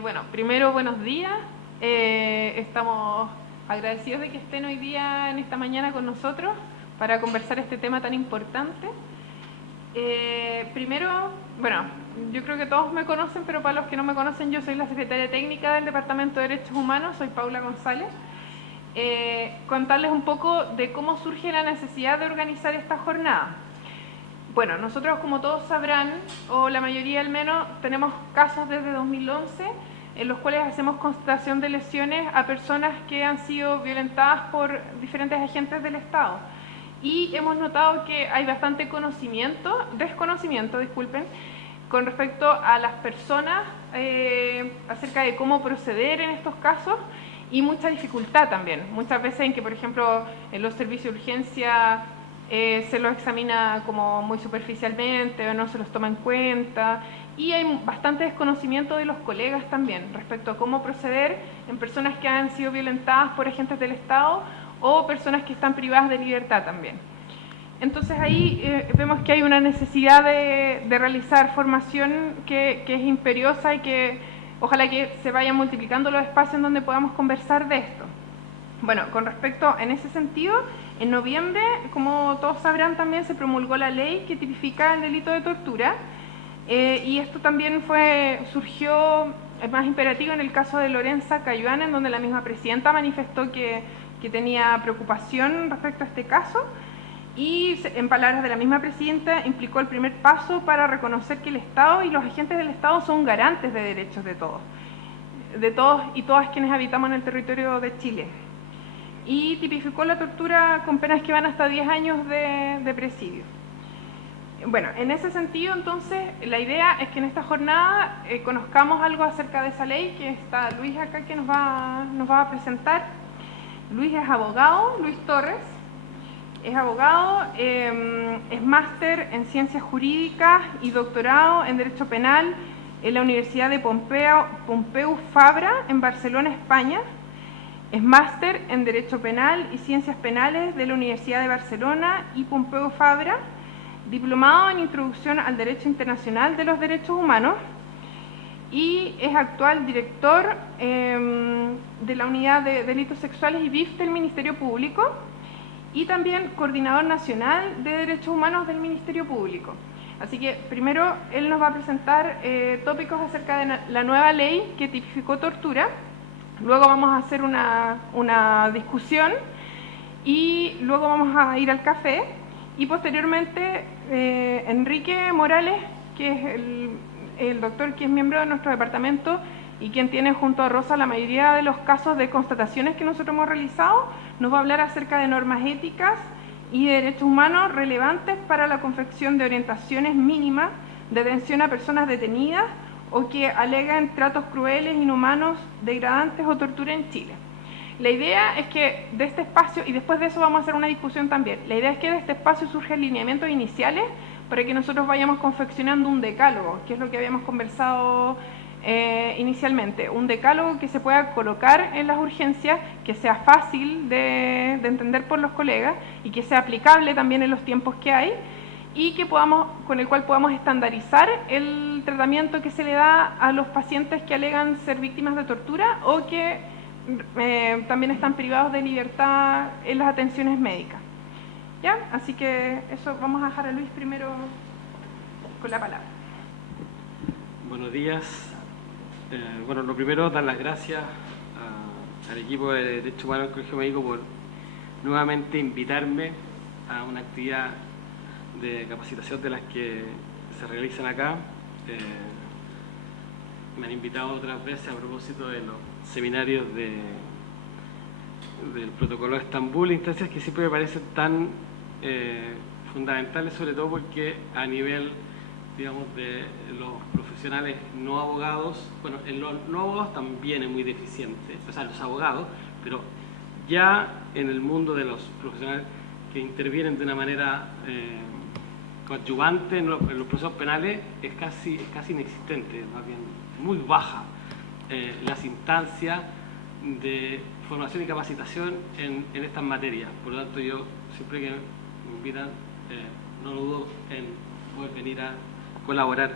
Bueno, primero buenos días. Estamos agradecidos de que estén hoy día en esta mañana con nosotros para conversar este tema tan importante. Primero, bueno, yo creo que todos me conocen, pero para los que no me conocen, yo soy la secretaria técnica del Departamento de Derechos Humanos, soy Paula González. Contarles un poco de cómo surge la necesidad de organizar esta jornada. Bueno, nosotros, como todos sabrán, o la mayoría al menos, tenemos casos desde 2011 en los cuales hacemos constatación de lesiones a personas que han sido violentadas por diferentes agentes del Estado. Y hemos notado que hay bastante desconocimiento, con respecto a las personas acerca de cómo proceder en estos casos, y mucha dificultad también. Muchas veces en que, por ejemplo, en los servicios de urgencia se los examina como muy superficialmente o no se los toma en cuenta, y hay bastante desconocimiento de los colegas también respecto a cómo proceder en personas que han sido violentadas por agentes del Estado o personas que están privadas de libertad también. Entonces ahí vemos que hay una necesidad de realizar formación que es imperiosa y que ojalá que se vayan multiplicando los espacios en donde podamos conversar de esto. Bueno, con respecto en ese sentido, en noviembre, como todos sabrán, también se promulgó la ley que tipifica el delito de tortura, y esto también surgió más imperativo en el caso de Lorenza Cayuana, en donde la misma presidenta manifestó que tenía preocupación respecto a este caso, y en palabras de la misma presidenta implicó el primer paso para reconocer que el Estado y los agentes del Estado son garantes de derechos de todos y todas quienes habitamos en el territorio de Chile. Y tipificó la tortura con penas que van hasta 10 años de presidio. Bueno, en ese sentido, entonces, la idea es que en esta jornada conozcamos algo acerca de esa ley, que está Luis acá, que nos va a presentar. Luis es abogado, Luis Torres, es abogado, es máster en Ciencias Jurídicas y doctorado en Derecho Penal en la Universidad de Pompeu Fabra, en Barcelona, España. Es máster en Derecho Penal y Ciencias Penales de la Universidad de Barcelona y Pompeu Fabra, diplomado en Introducción al Derecho Internacional de los Derechos Humanos, y es actual director de la Unidad de Delitos Sexuales y BIF del Ministerio Público, y también coordinador nacional de Derechos Humanos del Ministerio Público. Así que primero él nos va a presentar tópicos acerca de la nueva ley que tipificó tortura. Luego vamos a hacer una discusión y luego vamos a ir al café, y posteriormente Enrique Morales, que es el doctor que es miembro de nuestro departamento y quien tiene junto a Rosa la mayoría de los casos de constataciones que nosotros hemos realizado, nos va a hablar acerca de normas éticas y de derechos humanos relevantes para la confección de orientaciones mínimas de atención a personas detenidas o que alegan tratos crueles, inhumanos, degradantes o tortura en Chile. La idea es que de este espacio, y después de eso vamos a hacer una discusión también, la idea es que de este espacio surjan lineamientos iniciales para que nosotros vayamos confeccionando un decálogo, que es lo que habíamos conversado inicialmente, un decálogo que se pueda colocar en las urgencias, que sea fácil de entender por los colegas y que sea aplicable también en los tiempos que hay, y que con el cual podamos estandarizar el tratamiento que se le da a los pacientes que alegan ser víctimas de tortura o que también están privados de libertad en las atenciones médicas. ¿Ya? Así que eso, vamos a dejar a Luis primero con la palabra. Buenos días. Bueno, lo primero, dar las gracias al equipo de Derechos Humanos del Colegio Médico por nuevamente invitarme a una actividad de capacitación de las que se realizan acá. Me han invitado otras veces a propósito de los seminarios del protocolo de Estambul, instancias que siempre me parecen tan fundamentales, sobre todo porque a nivel, digamos, de los profesionales no abogados, bueno, en los no abogados también es muy deficiente, o sea, los abogados, pero ya en el mundo de los profesionales que intervienen de una manera coadyuvante en los procesos penales es casi inexistente, más bien muy baja las instancias de formación y capacitación en estas materias. Por lo tanto, yo siempre que me invitan no dudo en poder venir a colaborar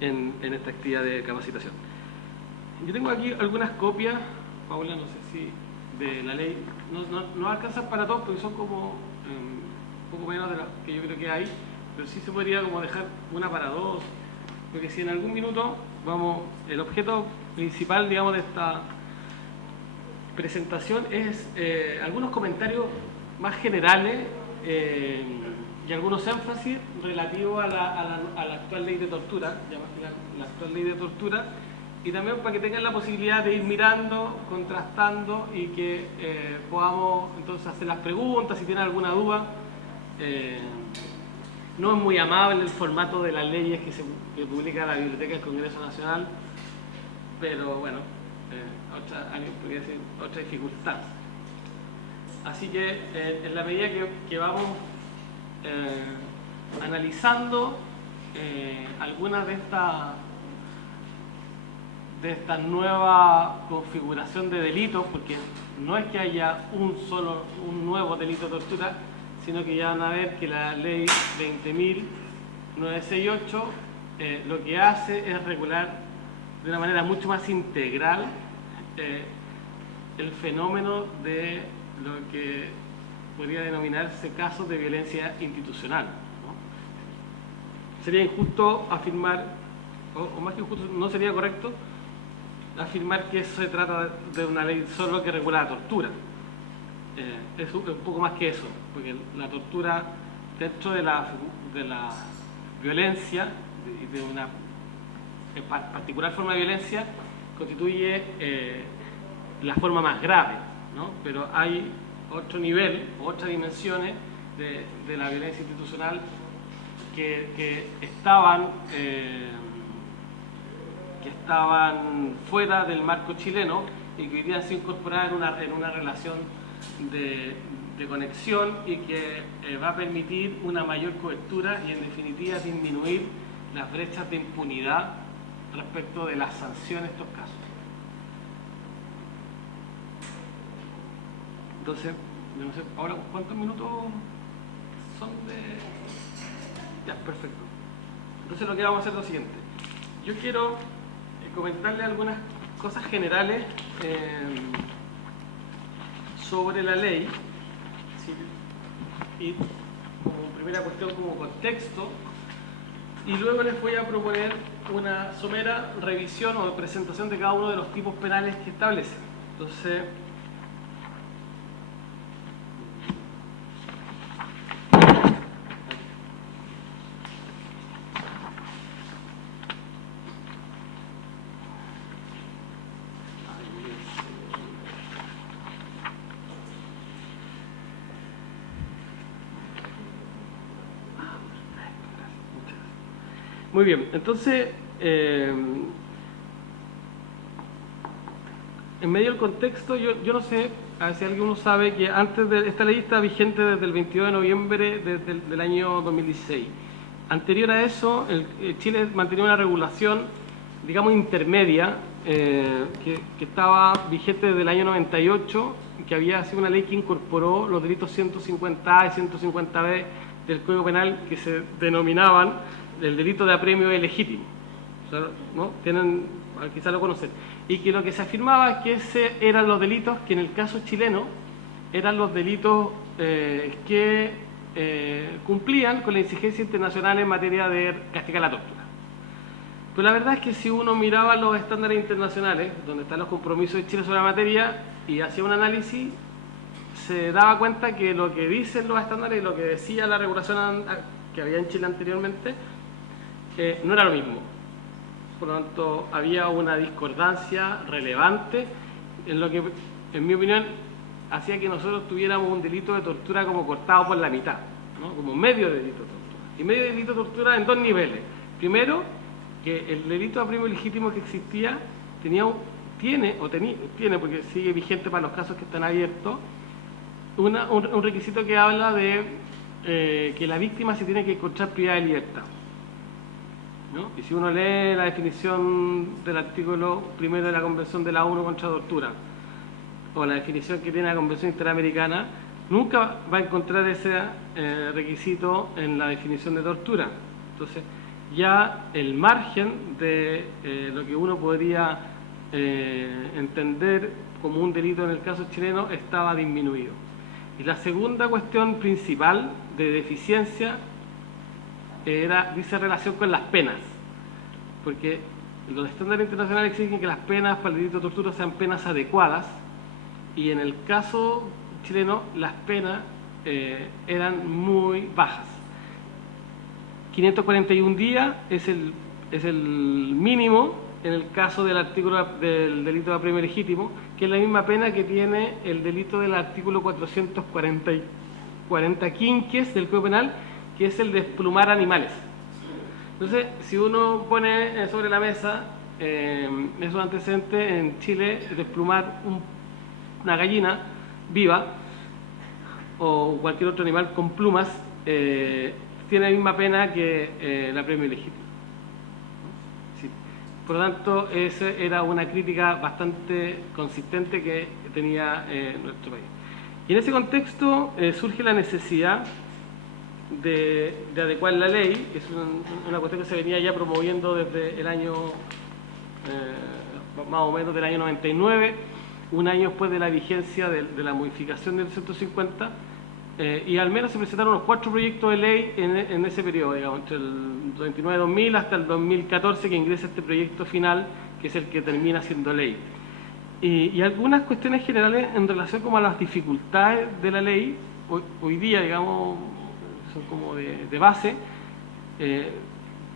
en esta actividad de capacitación. Yo tengo aquí algunas copias, Paula, no sé si de la ley, no alcanzan para todos porque son como un poco menos de las que yo creo que hay, pero sí se podría como dejar una para dos, porque si en algún minuto el objeto principal, digamos, de esta presentación es algunos comentarios más generales y algunos énfasis relativos a la actual ley de tortura, la actual ley de tortura, y también para que tengan la posibilidad de ir mirando, contrastando y que podamos entonces hacer las preguntas si tienen alguna duda. No es muy amable el formato de las leyes que publica la Biblioteca del Congreso Nacional, pero bueno, alguien podría decir otra dificultad. Así que en la medida que vamos analizando algunas de esta nueva configuración de delitos, porque no es que haya un nuevo delito de tortura, sino que ya van a ver que la ley 20.968 lo que hace es regular de una manera mucho más integral el fenómeno de lo que podría denominarse casos de violencia institucional, ¿no? Sería injusto afirmar, o más que injusto, no sería correcto afirmar que eso se trata de una ley solo que regula la tortura. Es un poco más que eso, porque la tortura dentro de la violencia, de una particular forma de violencia, constituye la forma más grave, ¿no? Pero hay otro nivel, otras dimensiones de la violencia institucional que estaban fuera del marco chileno y que hoy día se incorporaron en una relación de conexión y que va a permitir una mayor cobertura y en definitiva disminuir las brechas de impunidad respecto de las sanciones en estos casos. Entonces, no sé, ahora ¿cuántos minutos son de...? Ya, perfecto. Entonces lo que vamos a hacer es lo siguiente. Yo quiero comentarle algunas cosas generales sobre la ley, ¿sí? Y como primera cuestión, como contexto, y luego les voy a proponer una somera revisión o presentación de cada uno de los tipos penales que establece. Entonces, muy bien, entonces, en medio del contexto, yo no sé, a ver si alguno sabe que antes de esta ley está vigente desde el 22 de noviembre del año 2016. Anterior a eso, Chile mantenía una regulación, digamos, intermedia, que estaba vigente desde el año 98, que había sido una ley que incorporó los delitos 150A y 150B del Código Penal que se denominaban el delito de apremio ilegítimo, o sea, ¿no? Quizás lo conocen, y que lo que se afirmaba es que ese eran los delitos que en el caso chileno eran los delitos que cumplían con la exigencia internacional en materia de castigar la tortura. Pero la verdad es que si uno miraba los estándares internacionales, donde están los compromisos de Chile sobre la materia, y hacía un análisis, se daba cuenta que lo que dicen los estándares y lo que decía la regulación que había en Chile anteriormente no era lo mismo. Por lo tanto, había una discordancia relevante en lo que, en mi opinión, hacía que nosotros tuviéramos un delito de tortura como cortado por la mitad, ¿no? Como medio delito de tortura. Y medio delito de tortura en dos niveles. Primero, que el delito de apremio ilegítimo que existía tiene, porque sigue vigente para los casos que están abiertos, un requisito que habla de que la víctima se tiene que encontrar privada de libertad, ¿no? Y si uno lee la definición del artículo primero de la Convención de la ONU contra la tortura, o la definición que tiene la Convención Interamericana, nunca va a encontrar ese requisito en la definición de tortura. Entonces, ya el margen de lo que uno podría entender como un delito en el caso chileno estaba disminuido. Y la segunda cuestión principal de deficiencia dice relación con las penas, porque los estándares internacionales exigen que las penas para el delito de tortura sean penas adecuadas, y en el caso chileno las penas eran muy bajas. 541 días es el mínimo en el caso del artículo del delito de apremio legítimo, que es la misma pena que tiene el delito del artículo 440 quinques del Código Penal, que es el de desplumar animales. Entonces, si uno pone sobre la mesa esos antecedentes, en Chile desplumar una gallina viva o cualquier otro animal con plumas tiene la misma pena que el apremio legítimo. Sí. Por lo tanto, esa era una crítica bastante consistente que tenía nuestro país. Y en ese contexto surge la necesidad de adecuar la ley, que es una cuestión que se venía ya promoviendo desde el año, más o menos del año 99, un año después de la vigencia de la modificación del 150, y al menos se presentaron unos 4 proyectos de ley en ese periodo, digamos, entre el 99-2000 hasta el 2014, que ingresa este proyecto final, que es el que termina siendo ley. Y algunas cuestiones generales en relación como a las dificultades de la ley, hoy día, digamos, son como de base.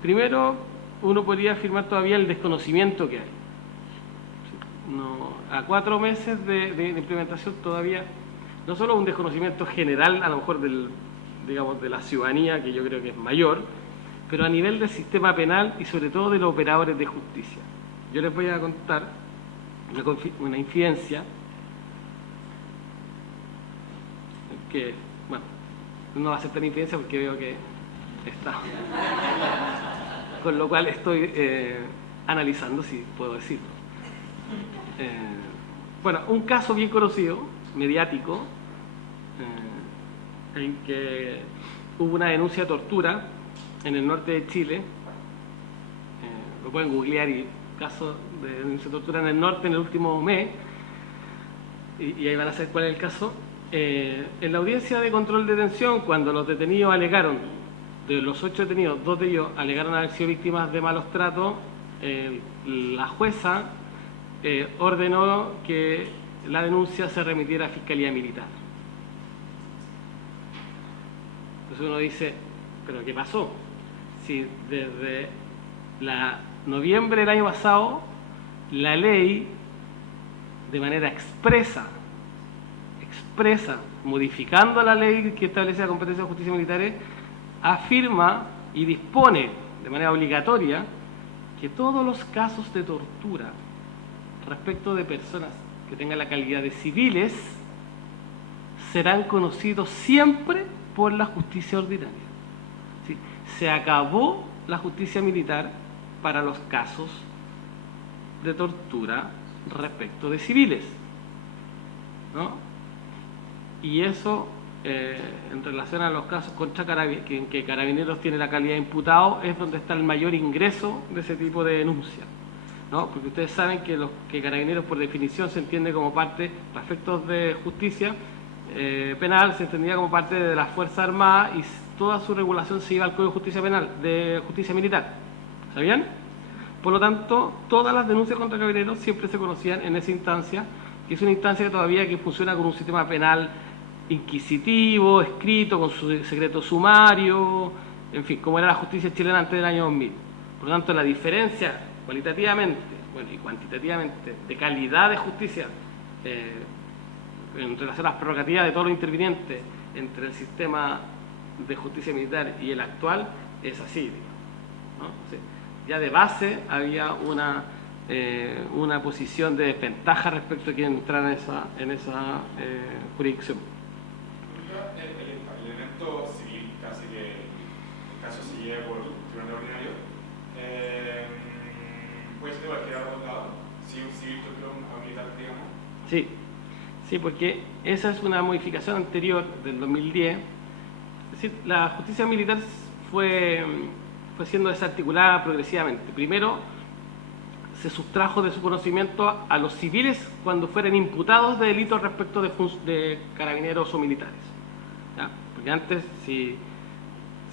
Primero, uno podría afirmar todavía el desconocimiento que hay. A 4 meses de implementación todavía, no solo un desconocimiento general, a lo mejor digamos, de la ciudadanía, que yo creo que es mayor, pero a nivel del sistema penal y sobre todo de los operadores de justicia. Yo les voy a contar una infidencia que, bueno, no va a ser tan infidencia porque veo que está, con lo cual estoy analizando, si puedo decirlo. Bueno, un caso bien conocido, mediático, en que hubo una denuncia de tortura en el norte de Chile. Lo pueden googlear, y caso de denuncia de tortura en el norte en el último mes, y ahí van a saber cuál es el caso. En la audiencia de control de detención, cuando los detenidos alegaron, de los 8 detenidos, 2 de ellos alegaron haber sido víctimas de malos tratos, la jueza ordenó que la denuncia se remitiera a Fiscalía Militar. Entonces uno dice, ¿pero qué pasó? Si desde noviembre del año pasado la ley, de manera expresa, modificando la ley que establece la competencia de justicia militares, afirma y dispone de manera obligatoria que todos los casos de tortura respecto de personas que tengan la calidad de civiles serán conocidos siempre por la justicia ordinaria. ¿Sí? Se acabó la justicia militar para los casos de tortura respecto de civiles, ¿no? Y eso, en relación a los casos contra en que Carabineros tiene la calidad de imputado, es donde está el mayor ingreso de ese tipo de denuncias, ¿no? Porque ustedes saben que Carabineros, por definición, se entiende como parte, para efectos de justicia penal, se entendía como parte de las Fuerzas Armadas, y toda su regulación se iba al Código de Justicia Penal, de Justicia Militar. ¿Sabían? Por lo tanto, todas las denuncias contra Carabineros siempre se conocían en esa instancia, que es una instancia que todavía funciona con un sistema penal inquisitivo, escrito, con su secreto sumario, en fin, como era la justicia chilena antes del año 2000. Por lo tanto, la diferencia cualitativamente, bueno, y cuantitativamente, de calidad de justicia en relación a las prerrogativas de todos los intervinientes entre el sistema de justicia militar y el actual es así, ¿no? O sea, ya de base había una posición de desventaja respecto a quien entrara en esa jurisdicción. El elemento civil que hace que el caso se lleve por el tribunal ordinario puede ser cualquier abogado, si un civil tortura a un militar, digamos. Sí, porque esa es una modificación anterior del 2010. Es decir, la justicia militar fue siendo desarticulada progresivamente. Primero se sustrajo de su conocimiento a los civiles cuando fueran imputados de delitos respecto de carabineros o militares. ¿Ya? Porque antes, si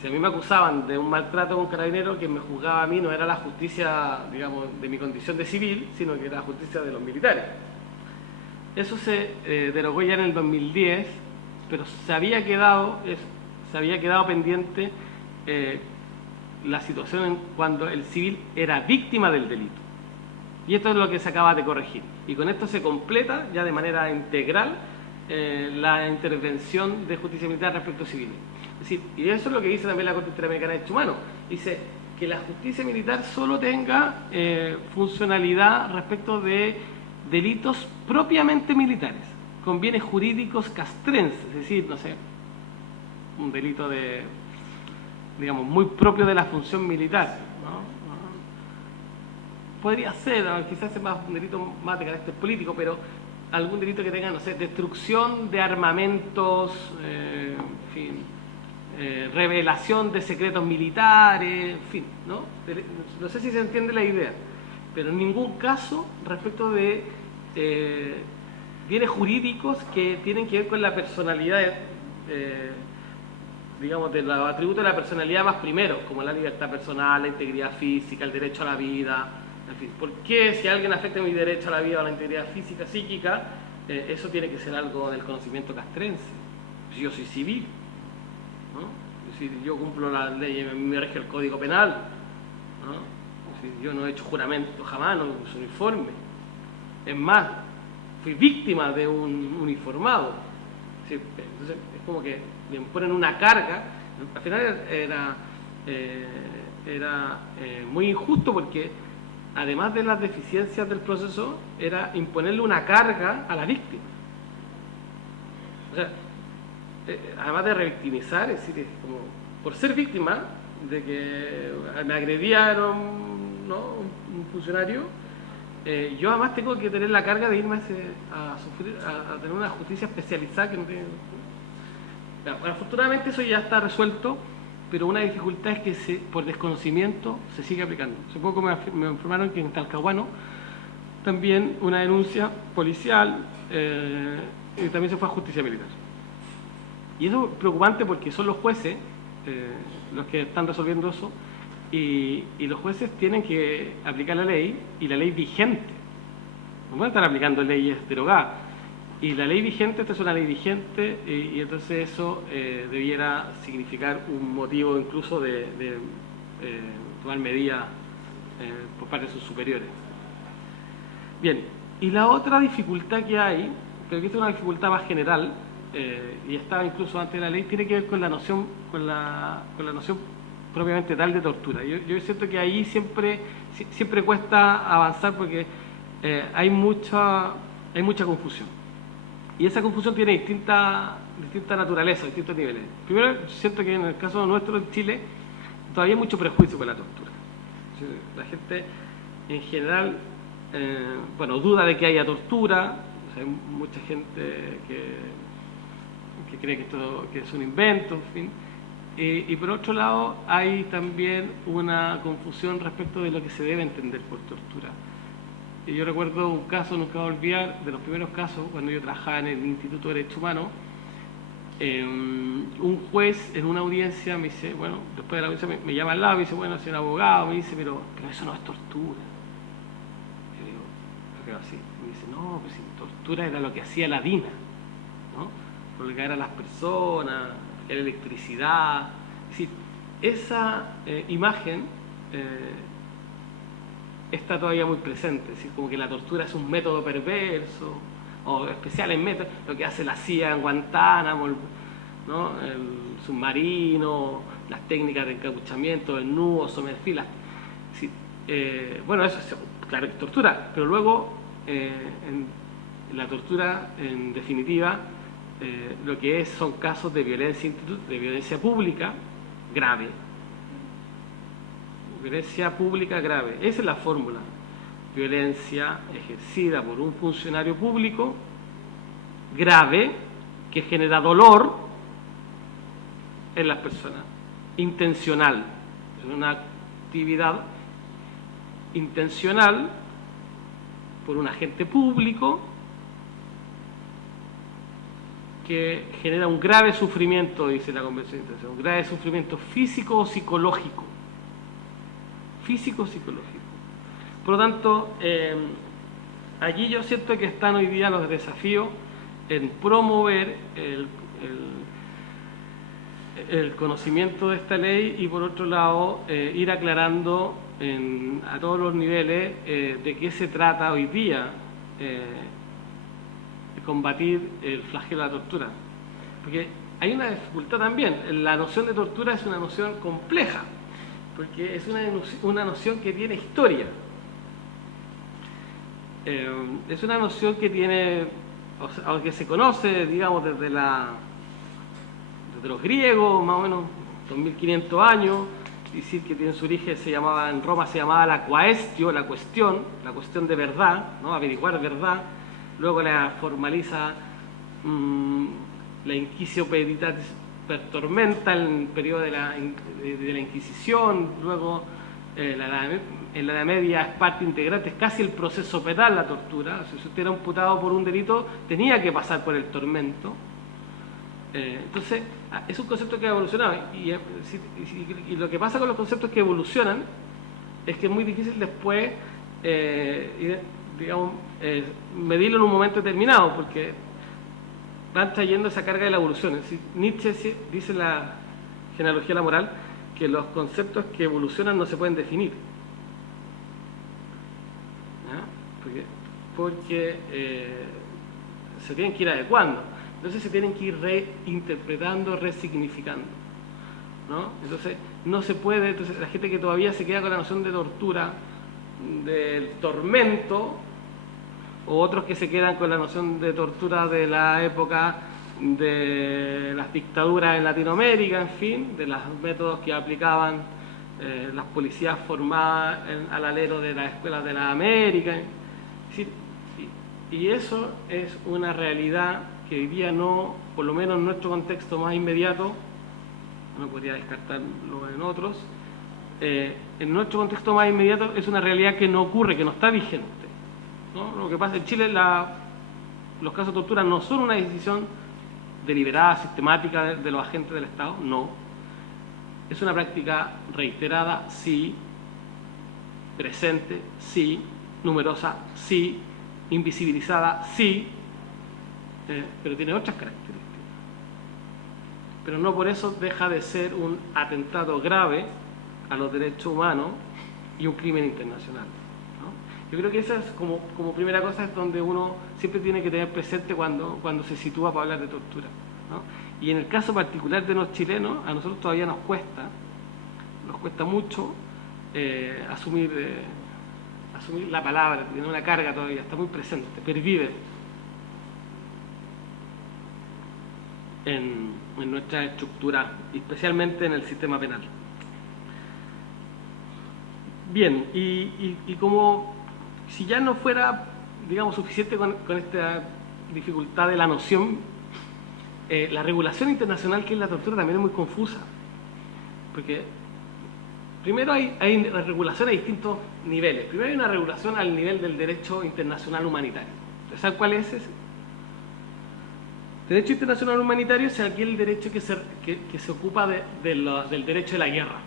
a mí me acusaban de un maltrato con un carabinero, quien me juzgaba a mí no era la justicia, digamos, de mi condición de civil, sino que era la justicia de los militares. Eso se derogó ya en el 2010, pero se había quedado pendiente la situación cuando el civil era víctima del delito. Y esto es lo que se acaba de corregir. Y con esto se completa ya de manera integral la intervención de justicia militar respecto a civiles. Es decir, y eso es lo que dice también la Corte Interamericana de Derechos Humanos. Dice que la justicia militar solo tenga funcionalidad respecto de delitos propiamente militares, con bienes jurídicos castrenses, es decir, no sé, un delito de, digamos, muy propio de la función militar, ¿no? Podría ser, quizás es más un delito más de carácter político, pero algún delito que tenga, no sé, destrucción de armamentos, en fin, revelación de secretos militares, en fin, ¿no? No sé si se entiende la idea, pero en ningún caso respecto de bienes jurídicos que tienen que ver con la personalidad, digamos, de los atributos de la personalidad más primeros, como la libertad personal, la integridad física, el derecho a la vida, en fin. ¿Por qué si alguien afecta mi derecho a la vida o a la integridad física, psíquica, eso tiene que ser algo del conocimiento castrense? Si yo soy civil, ¿no? Si yo cumplo las leyes, me rige el Código Penal, ¿no? Si yo no he hecho juramento jamás, no uso uniforme. Es más, fui víctima de un uniformado. ¿Sí? Entonces es como que me ponen una carga. Al final era muy injusto, porque además de las deficiencias del proceso, era imponerle una carga a la víctima. O sea, además de revictimizar, es decir, como por ser víctima de que me agredieron, ¿no?, un funcionario, yo además tengo que tener la carga de irme a tener una justicia especializada que no tiene. Bueno, afortunadamente eso ya está resuelto, pero una dificultad es que por desconocimiento se sigue aplicando. Hace poco me informaron que en Talcahuano también una denuncia policial y también se fue a justicia militar. Y eso es preocupante porque son los jueces los que están resolviendo eso, y los jueces tienen que aplicar la ley, y la ley vigente. No pueden estar aplicando leyes derogadas. Y la ley vigente, esta es una ley vigente, y entonces eso debiera significar un motivo incluso de tomar medidas por parte de sus superiores. Bien, y la otra dificultad que hay, pero que es una dificultad más general, y estaba incluso antes de la ley, tiene que ver con la noción, con la noción propiamente tal de tortura. Yo siento que ahí siempre cuesta avanzar, porque hay mucha confusión. Y esa confusión tiene distinta naturaleza, distintos niveles. Primero, siento que en el caso nuestro en Chile todavía hay mucho prejuicio con la tortura. La gente en general, duda de que haya tortura. O sea, hay mucha gente que cree que es un invento, en fin. Y por otro lado, hay también una confusión respecto de lo que se debe entender por tortura. Y yo recuerdo un caso, nunca voy a olvidar, de los primeros casos, cuando yo trabajaba en el Instituto de Derechos Humanos. Un juez en una audiencia me dice, bueno, después de la audiencia me llama al lado y me dice, bueno, soy un abogado, me dice, pero eso no es tortura. Yo digo, ¿pero qué así? Me dice, no, pues si tortura era lo que hacía la DINA, ¿no? Colgar a las personas, la electricidad. Es decir, esa imagen está todavía muy presente, es decir, como que la tortura es un método perverso, o especial en método, lo que hace la CIA en Guantánamo, ¿no?, el submarino, las técnicas de encapuchamiento, el nudo, somerfilas. Bueno, eso es claro, tortura, pero luego en la tortura, en definitiva, lo que son casos de violencia pública grave. Violencia pública grave, esa es la fórmula. Violencia ejercida por un funcionario público grave, que genera dolor en las personas, intencional. Es una actividad intencional por un agente público que genera un grave sufrimiento, dice la Convención Internacional, un grave sufrimiento físico o psicológico. Físico o psicológico. Por lo tanto, allí yo siento que están hoy día los desafíos en promover el conocimiento de esta ley y, por otro lado, ir aclarando a todos los niveles de qué se trata hoy día de combatir el flagelo de la tortura. Porque hay una dificultad también. La noción de tortura es una noción compleja, porque es una noción que tiene historia. Es una noción que tiene, o que se conoce, digamos, desde los griegos, más o menos 2500 años, decir que tiene su origen, en Roma se llamaba la quaestio, la cuestión de verdad, ¿no? Averiguar verdad. Luego la formaliza la Inquisitio Peritatis per Tormenta en el periodo de la Inquisición. Luego en la Edad Media es parte integrante, es casi el proceso penal la tortura. Si usted era imputado por un delito, tenía que pasar por el tormento. Entonces, es un concepto que ha evolucionado. Y lo que pasa con los conceptos que evolucionan es que es muy difícil después, medirlo en un momento determinado, porque van trayendo esa carga de la evolución. Es decir, Nietzsche dice en la genealogía de la moral que los conceptos que evolucionan no se pueden definir. ¿Ya? Porque se tienen que ir adecuando. Entonces se tienen que ir reinterpretando, resignificando, ¿no? Entonces no se puede. Entonces la gente que todavía se queda con la noción de tortura, del tormento, o otros que se quedan con la noción de tortura de la época de las dictaduras en Latinoamérica, en fin, de los métodos que aplicaban las policías formadas al alero de las escuelas de la América. Y eso es una realidad que hoy día no, por lo menos en nuestro contexto más inmediato, no podría descartarlo en otros, en nuestro contexto más inmediato es una realidad que no ocurre, que no está vigente, ¿no? Lo que pasa en Chile, los casos de tortura no son una decisión deliberada, sistemática de los agentes del Estado, no. Es una práctica reiterada, sí, presente, sí, numerosa, sí, invisibilizada, sí, pero tiene otras características. Pero no por eso deja de ser un atentado grave a los derechos humanos y un crimen internacional, ¿no? Yo creo que esa es como primera cosa, es donde uno siempre tiene que tener presente cuando se sitúa para hablar de tortura, ¿no? Y en el caso particular de los chilenos, a nosotros todavía nos cuesta mucho asumir la palabra, tiene una carga todavía, está muy presente, pervive en nuestra estructura, especialmente en el sistema penal. Bien, y como si ya no fuera, digamos, suficiente con esta dificultad de la noción, la regulación internacional que es la tortura también es muy confusa, porque primero hay regulación a distintos niveles. Primero hay una regulación al nivel del derecho internacional humanitario. ¿Saben cuál es ese? Derecho internacional humanitario es aquel derecho que se ocupa del derecho de la guerra.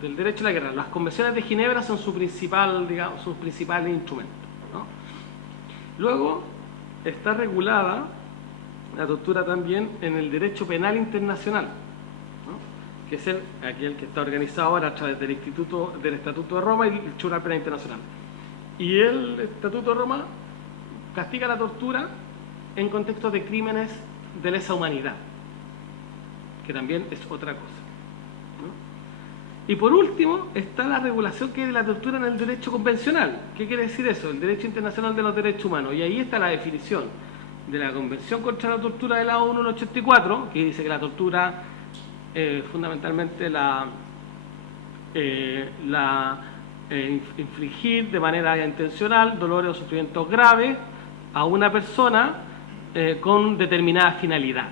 Del derecho de la guerra. Las convenciones de Ginebra son sus principales instrumentos, ¿no? Luego está regulada la tortura también en el derecho penal internacional, ¿no? Que es aquel que está organizado ahora a través del Estatuto de Roma y el Tribunal Penal Internacional. Y el Estatuto de Roma castiga la tortura en contextos de crímenes de lesa humanidad, que también es otra cosa, ¿no? Y por último está la regulación que es de la tortura en el derecho convencional. ¿Qué quiere decir eso? El derecho internacional de los derechos humanos. Y ahí está la definición de la Convención contra la Tortura de la ONU en el 84, que dice que la tortura fundamentalmente infligir de manera intencional dolores o sufrimientos graves a una persona con determinada finalidad,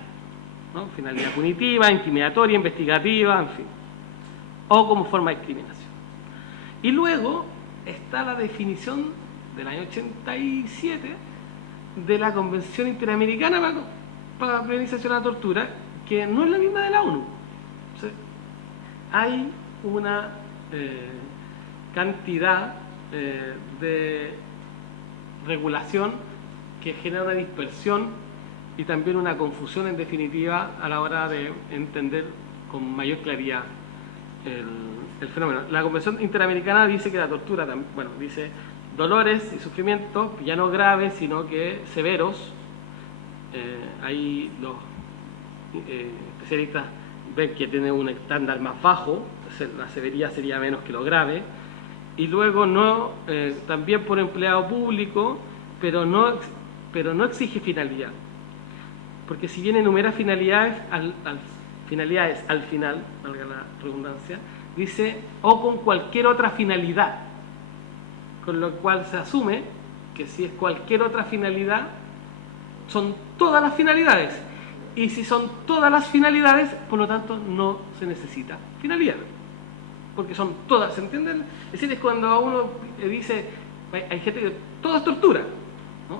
¿no? Finalidad punitiva, intimidatoria, investigativa, en fin, o como forma de discriminación. Y luego está la definición del año 87 de la Convención Interamericana para la Prevención de la Tortura, que no es la misma de la ONU. O sea, hay una cantidad de regulación que genera una dispersión y también una confusión, en definitiva, a la hora de entender con mayor claridad el fenómeno. La Convención Interamericana dice que la tortura, bueno, dice dolores y sufrimientos ya no graves, sino que severos. Ahí los especialistas ven que tiene un estándar más bajo, la severidad sería menos que lo grave, y luego también por empleado público, pero no exige finalidad, porque si bien enumera finalidades al final, valga la redundancia, dice o con cualquier otra finalidad, con lo cual se asume que si es cualquier otra finalidad, son todas las finalidades, y si son todas las finalidades, por lo tanto no se necesita finalidad, porque son todas, ¿se entienden? Es decir, es cuando uno dice, hay gente que todo es tortura, ¿no?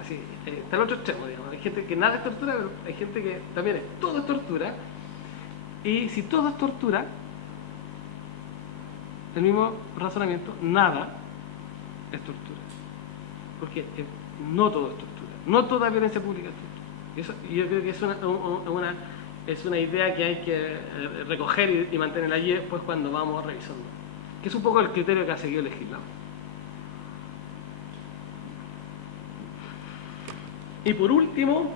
Así, está el otro extremo, digamos. Hay gente que nada es tortura, pero hay gente que también todo es tortura, y si todo es tortura, el mismo razonamiento, nada es tortura, porque no todo es tortura. No toda violencia pública es tortura. Yo creo que es una idea que hay que recoger y mantener allí después cuando vamos revisando. Que es un poco el criterio que ha seguido el legislador. Y por último,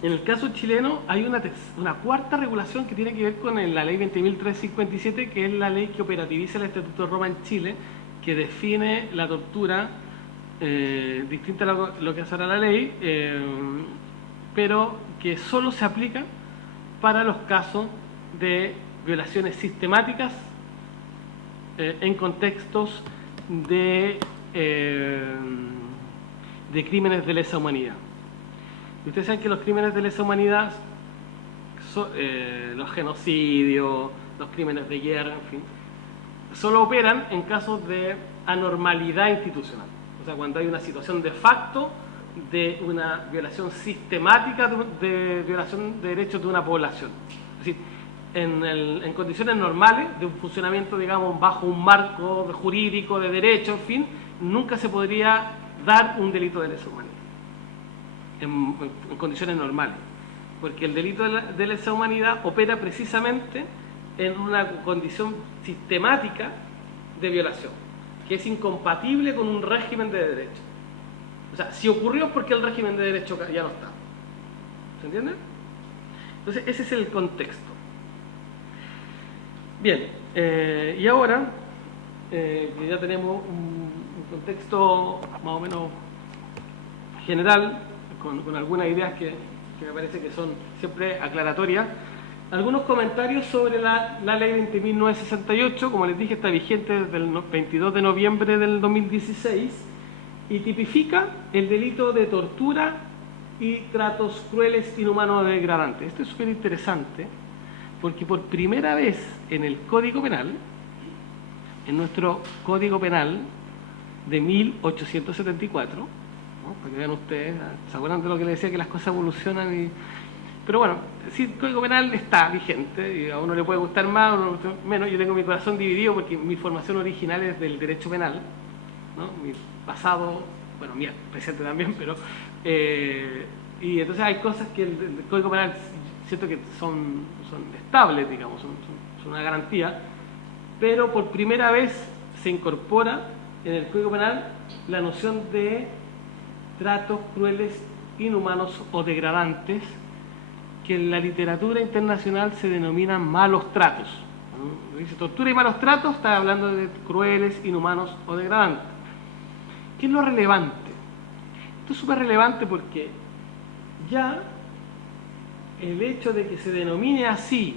en el caso chileno hay una cuarta regulación que tiene que ver con la ley 20.357, que es la ley que operativiza el Estatuto de Roma en Chile, que define la tortura distinta a lo que hace ahora la ley, pero que solo se aplica para los casos de violaciones sistemáticas en contextos de crímenes de lesa humanidad. Y ustedes saben que los crímenes de lesa humanidad, los genocidios, los crímenes de guerra, en fin, solo operan en casos de anormalidad institucional. O sea, cuando hay una situación de facto de una violación sistemática de violación de derechos de una población. Es decir, en condiciones normales de un funcionamiento, digamos, bajo un marco jurídico de derecho, en fin, nunca se podría dar un delito de lesa humanidad en condiciones normales, porque el delito de lesa humanidad opera precisamente en una condición sistemática de violación, que es incompatible con un régimen de derecho. O sea, si ocurrió es porque el régimen de derecho ya no está. ¿Se entiende? Entonces, ese es el contexto. Bien, y ahora que ya tenemos un contexto más o menos general, con algunas ideas que me parece que son siempre aclaratorias, algunos comentarios sobre la ley 20.968, como les dije, está vigente desde el 22 de noviembre del 2016 y tipifica el delito de tortura y tratos crueles, inhumanos o degradantes. Esto es súper interesante porque por primera vez en el Código Penal, en nuestro Código Penal de 1874, ¿no? Para que vean ustedes, ¿se acuerdan de lo que les decía, que las cosas evolucionan? Pero bueno, si el Código Penal está vigente, y a uno le puede gustar más, a uno le gusta menos. Yo tengo mi corazón dividido porque mi formación original es del derecho penal, ¿no? Mi pasado, bueno, mi presente también, pero y entonces hay cosas que el Código Penal siento que son estables, digamos, son una garantía, pero por primera vez se incorpora en el Código Penal la noción de tratos crueles, inhumanos o degradantes, que en la literatura internacional se denominan malos tratos. Cuando dice tortura y malos tratos, está hablando de crueles, inhumanos o degradantes. ¿Qué es lo relevante? Esto es súper relevante porque ya el hecho de que se denomine así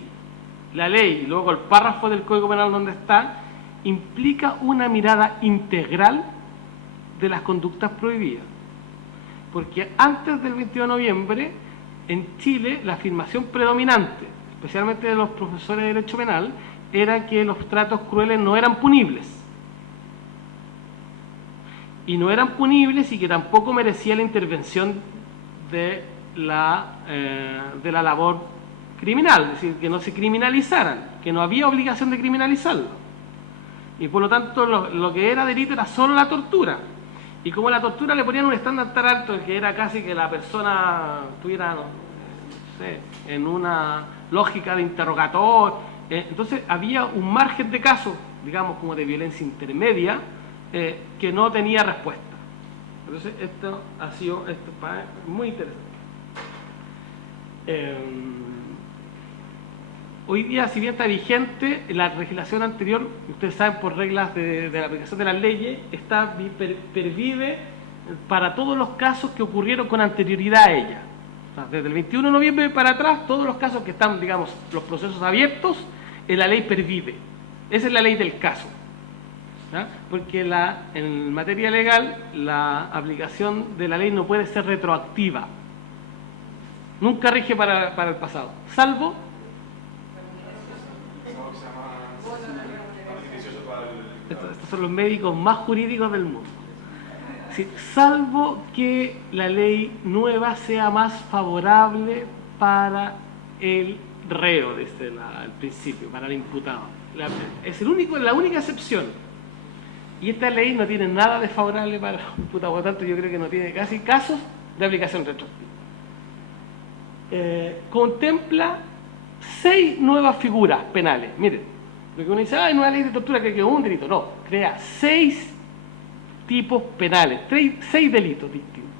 la ley y luego el párrafo del Código Penal donde está, implica una mirada integral de las conductas prohibidas. Porque antes del 22 de noviembre, en Chile, la afirmación predominante, especialmente de los profesores de Derecho Penal, era que los tratos crueles no eran punibles. y no eran punibles y que tampoco merecía la intervención de la labor criminal, es decir, que no se criminalizaran, que no había obligación de criminalizarlo. Y por lo tanto lo que era delito era solo la tortura. Y como la tortura le ponían un estándar tan alto que era casi que la persona estuviera, no sé, en una lógica de interrogatorio, entonces había un margen de casos, digamos, como de violencia intermedia, que no tenía respuesta. Entonces esto muy interesante. Hoy día, si bien está vigente, la legislación anterior, ustedes saben, por reglas de la aplicación de las leyes, pervive para todos los casos que ocurrieron con anterioridad a ella. O sea, desde el 21 de noviembre para atrás, todos los casos que están, digamos, los procesos abiertos, la ley pervive. Esa es la ley del caso. ¿Ya? Porque en materia legal, la aplicación de la ley no puede ser retroactiva. Nunca rige para el pasado, salvo... Estos son los médicos más jurídicos del mundo. Sí, salvo que la ley nueva sea más favorable para el reo desde el principio, para el imputado. Es la única excepción. Y esta ley no tiene nada de favorable para el imputado, por lo tanto yo creo que no tiene casi casos de aplicación retroactiva. Contempla 6 nuevas figuras penales. Miren. Lo que uno dice, en una ley de tortura que quedó un delito. No, crea 6 tipos penales, 6 delitos distintos.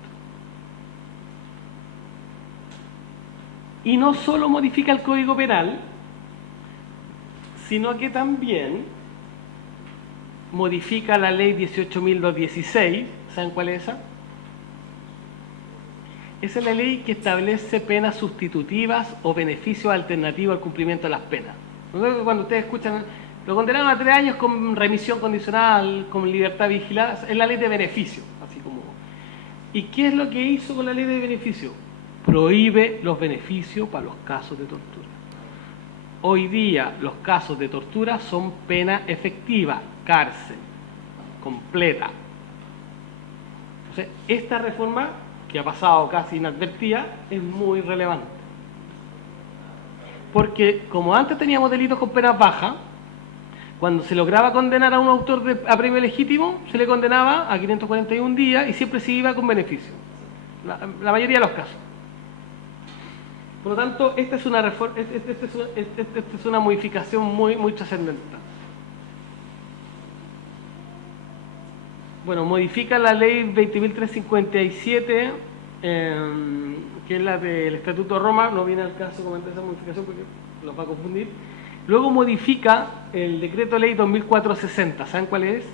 Y no solo modifica el Código Penal, sino que también modifica la ley 18.216. ¿Saben cuál es esa? Esa es la ley que establece penas sustitutivas o beneficios alternativos al cumplimiento de las penas. Cuando ustedes escuchan, lo condenaron a 3 años con remisión condicional, con libertad vigilada, es la ley de beneficio, así como. ¿Y qué es lo que hizo con la ley de beneficio? Prohíbe los beneficios para los casos de tortura. Hoy día los casos de tortura son pena efectiva, cárcel, completa. Entonces, esta reforma, que ha pasado casi inadvertida, es muy relevante. Porque como antes teníamos delitos con penas bajas, cuando se lograba condenar a un autor a premio legítimo, se le condenaba a 541 días y siempre se iba con beneficio. La mayoría de los casos. Por lo tanto, esta es una reforma, esta es una modificación muy, muy trascendental. Bueno, modifica la ley 20.357, que es la del Estatuto de Roma. No viene al caso comentar esa modificación porque los va a confundir. Luego modifica el decreto ley 2460. ¿Saben cuál es?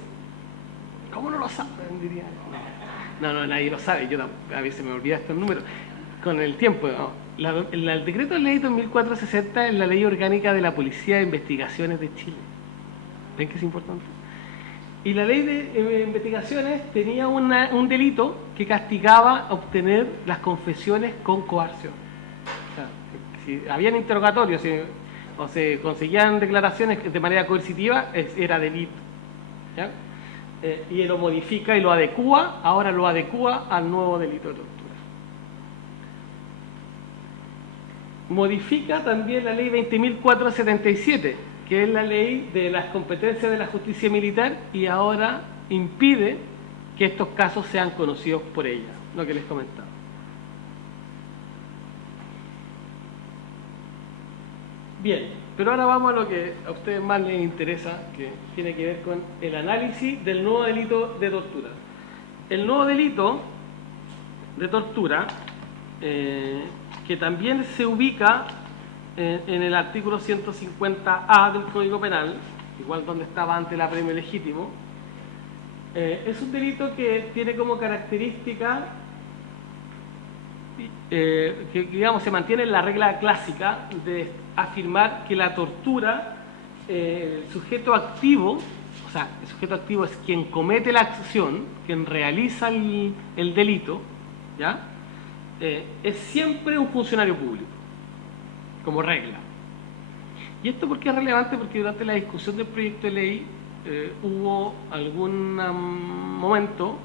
¿Cómo no lo saben? Diría. No, nadie lo sabe. Yo a veces me olvido estos números con el tiempo. ¿No? El decreto ley 2460 es la ley orgánica de la Policía de Investigaciones de Chile. ¿Ven que es importante? Y la ley de investigaciones tenía un delito que castigaba obtener las confesiones con coerción. O sea, si habían interrogatorios o se conseguían declaraciones de manera coercitiva, era delito. ¿Ya? Y lo modifica y lo adecúa, ahora lo adecúa al nuevo delito de tortura. Modifica también la ley 20.477, que es la ley de las competencias de la justicia militar, y ahora impide que estos casos sean conocidos por ella, lo que les comentaba. Bien, pero ahora vamos a lo que a ustedes más les interesa, que tiene que ver con el análisis del nuevo delito de tortura. El nuevo delito de tortura, que también se ubica en el artículo 150A del Código Penal, igual donde estaba antes el apremio legítimo, es un delito que tiene como característica que, digamos, se mantiene en la regla clásica de afirmar que la tortura, el sujeto activo, o sea, el sujeto activo es quien comete la acción, quien realiza el delito, ¿ya? Es siempre un funcionario público, como regla. ¿Y esto por qué es relevante? Porque durante la discusión del proyecto de ley hubo algún momento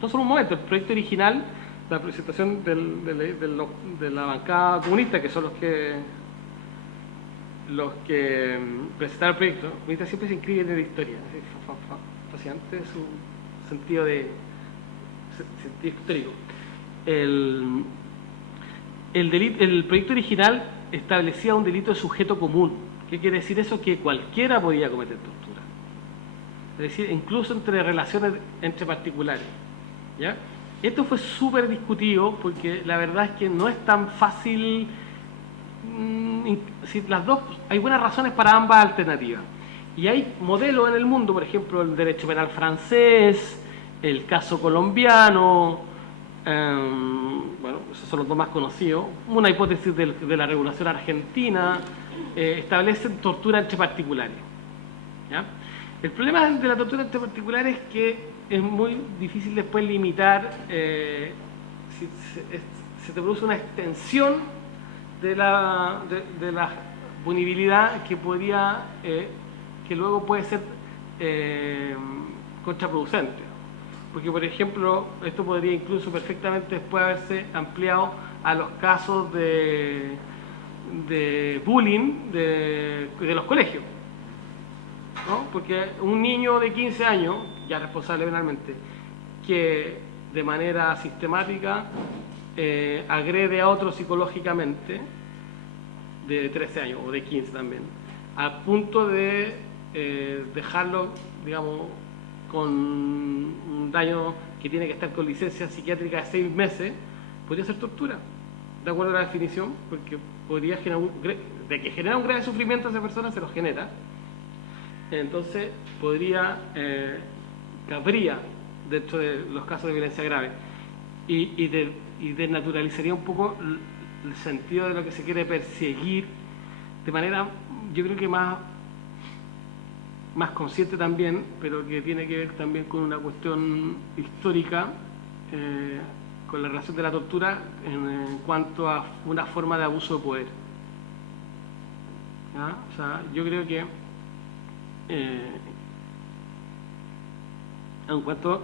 no solo un momento, el proyecto original, la presentación de la bancada comunista, que son los que presentaron el proyecto, comunista siempre se inscriben en la historia, fascinante su sentido histórico. El proyecto original establecía un delito de sujeto común. ¿Qué quiere decir eso? Que cualquiera podía cometer tortura. Es decir, incluso entre relaciones entre particulares. ¿Ya? Esto fue súper discutido porque la verdad es que no es tan fácil. Si las dos, hay buenas razones para ambas alternativas. Y hay modelos en el mundo, por ejemplo, el derecho penal francés, el caso colombiano, bueno, esos son los dos más conocidos. Una hipótesis de la regulación argentina, establecen tortura entre particulares. ¿Ya? El problema de la tortura entre particulares es que es muy difícil después limitar, si se te produce una extensión de la punibilidad que podría, que luego puede ser contraproducente. Porque, por ejemplo, esto podría incluso perfectamente después haberse ampliado a los casos de bullying de los colegios, ¿no? Porque un niño de 15 años, ya responsable penalmente, que de manera sistemática agrede a otro psicológicamente, de 13 años o de 15 también, al punto de dejarlo, digamos, con un daño que tiene que estar con licencia psiquiátrica de 6 meses, podría ser tortura, de acuerdo a la definición, porque podría generar de que genera un grave sufrimiento a esa persona, se lo genera. Entonces cabría dentro de los casos de violencia grave y desnaturalizaría un poco el sentido de lo que se quiere perseguir de manera, yo creo que más consciente también, pero que tiene que ver también con una cuestión histórica, con la relación de la tortura en cuanto a una forma de abuso de poder. ¿Ya? O sea, yo creo que en cuanto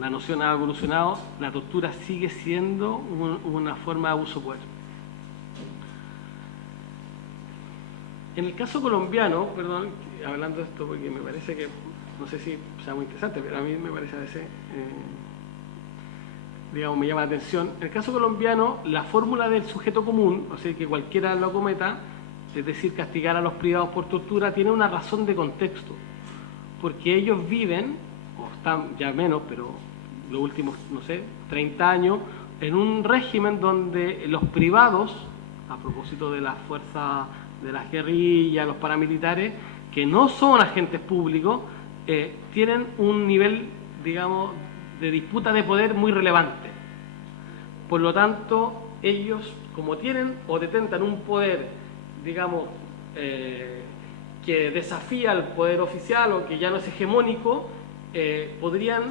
la noción ha evolucionado, la tortura sigue siendo una forma de abuso de poder. En el caso colombiano, perdón, hablando de esto porque me parece que, no sé si sea muy interesante, pero a mí me parece a veces, digamos, me llama la atención. En el caso colombiano, la fórmula del sujeto común, o sea, que cualquiera lo cometa, es decir, castigar a los privados por tortura, tiene una razón de contexto, porque ellos viven, o están ya menos, pero los últimos, no sé, 30 años, en un régimen donde los privados, a propósito de las fuerzas de las guerrillas, los paramilitares, que no son agentes públicos, tienen un nivel, digamos, de disputa de poder muy relevante. Por lo tanto, ellos, como tienen o detentan un poder, digamos, que desafía al poder oficial o que ya no es hegemónico, podrían,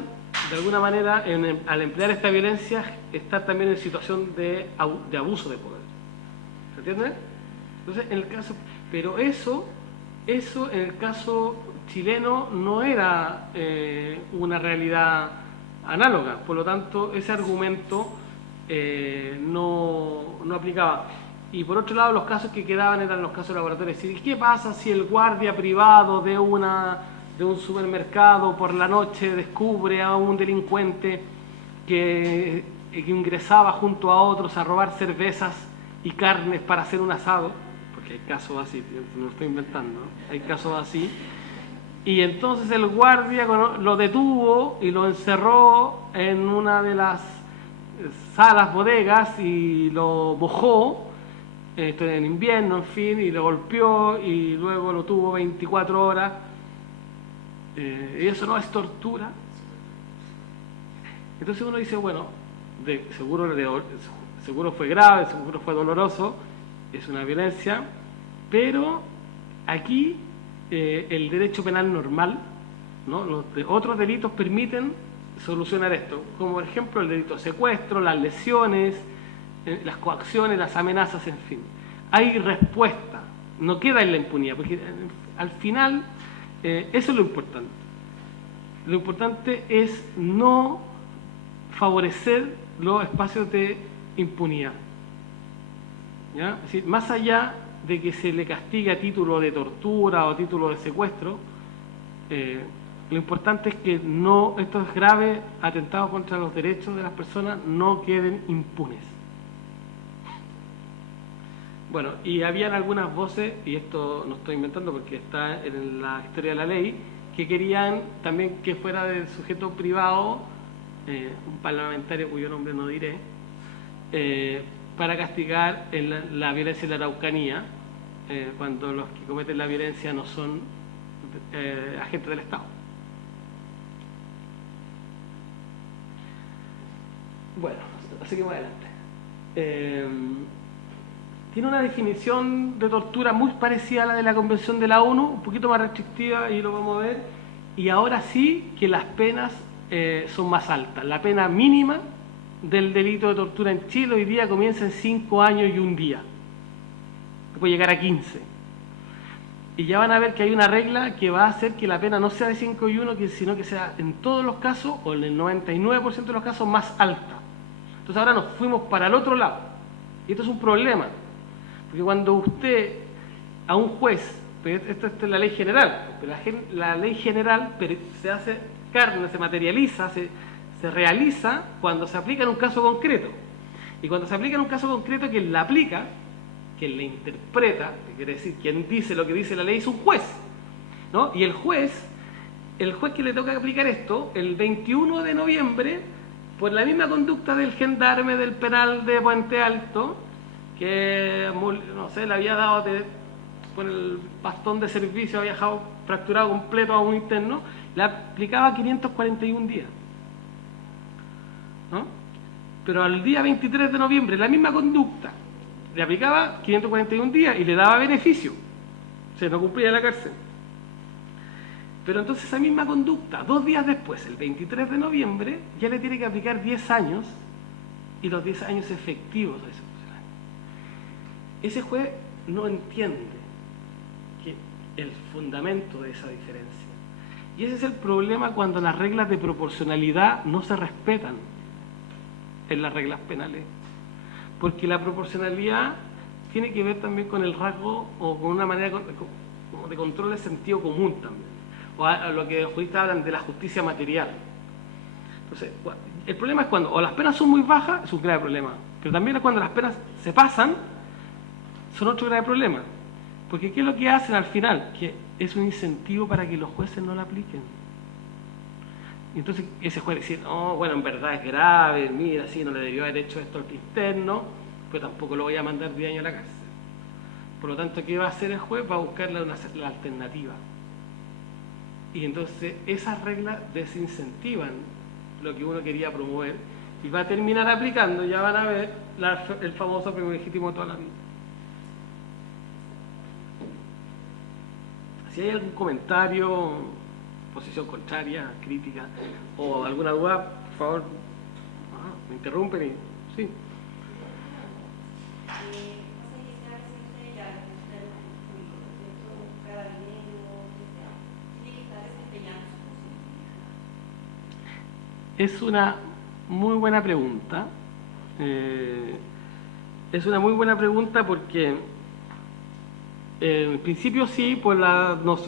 de alguna manera, al emplear esta violencia, estar también en situación de abuso de poder. ¿Se entiende? Entonces, en el caso, pero eso en el caso chileno no era una realidad análoga, por lo tanto ese argumento no aplicaba. Y por otro lado, los casos que quedaban eran los casos de laboratorios. ¿Y qué pasa si el guardia privado de un supermercado por la noche descubre a un delincuente que ingresaba junto a otros a robar cervezas y carnes para hacer un asado? Hay casos así, no lo estoy inventando, hay casos así, y entonces el guardia lo detuvo y lo encerró en una de las salas, bodegas, y lo mojó, en invierno, en fin, y lo golpeó y luego lo tuvo 24 horas, y eso no es tortura. Entonces uno dice, bueno, seguro fue grave, seguro fue doloroso, es una violencia, pero aquí el derecho penal normal, ¿no? Los otros delitos permiten solucionar esto, como por ejemplo el delito de secuestro, las lesiones, las coacciones, las amenazas, en fin. Hay respuesta, no queda en la impunidad, porque al final eso es lo importante. lo importante es no favorecer los espacios de impunidad. ¿Ya? Es decir, más allá de que se le castigue a título de tortura o a título de secuestro, lo importante es que no estos graves atentados contra los derechos de las personas no queden impunes. Bueno, y habían algunas voces, y esto no estoy inventando porque está en la historia de la ley, que querían también que fuera del sujeto privado, un parlamentario cuyo nombre no diré, para castigar la violencia en la Araucanía, cuando los que cometen la violencia no son agentes del Estado. Bueno, así que más adelante. Tiene una definición de tortura muy parecida a la de la Convención de la ONU, un poquito más restrictiva, y lo vamos a ver. Y ahora sí que las penas son más altas. La pena mínima del delito de tortura en Chile hoy día comienza en 5 años y 1 día. Puede llegar a 15. Y ya van a ver que hay una regla que va a hacer que la pena no sea de 5 y 1, sino que sea en todos los casos, o en el 99% de los casos, más alta. Entonces ahora nos fuimos para el otro lado. Y esto es un problema. Porque cuando usted a un juez, esto es la ley general, pero la ley general se hace carne, se materializa, se realiza cuando se aplica en un caso concreto. Y cuando se aplica en un caso concreto, quien la aplica, quien la interpreta, que quiere decir quien dice lo que dice la ley, es un juez, ¿no? Y el juez que le toca aplicar esto, el 21 de noviembre, por la misma conducta del gendarme del penal de Puente Alto, que, no sé, le había dado con el bastón de servicio, había dejado fracturado completo a un interno, le aplicaba 541 días, ¿no? Pero al día 23 de noviembre, la misma conducta, le aplicaba 541 días y le daba beneficio, o sea, no cumplía la cárcel. Pero entonces esa misma conducta, 2 días después, el 23 de noviembre, ya le tiene que aplicar 10 años y los 10 años efectivos a ese funcionario. Ese juez no entiende el fundamento de esa diferencia. Y ese es el problema cuando las reglas de proporcionalidad no se respetan en las reglas penales. Porque la proporcionalidad tiene que ver también con el rasgo o con una manera como de control del sentido común también. O a lo que los juristas hablan de la justicia material. Entonces, el problema es cuando o las penas son muy bajas, es un grave problema. Pero también es cuando las penas se pasan, son otro grave problema. Porque ¿qué es lo que hacen al final? Que es un incentivo para que los jueces no la apliquen. Y entonces ese juez dice, oh, bueno, en verdad es grave, mira, sí, no le debió haber hecho esto al interno, pero tampoco lo voy a mandar 10 años a la cárcel. Por lo tanto, ¿qué va a hacer el juez? Va a buscarle la alternativa. Y entonces esas reglas desincentivan lo que uno quería promover y va a terminar aplicando, ya van a ver, el famoso premio legítimo de toda la vida. Si hay algún comentario, posición contraria, crítica o alguna duda, por favor, me interrumpen y sí. Es una muy buena pregunta. Es una muy buena pregunta porque en principio sí, pues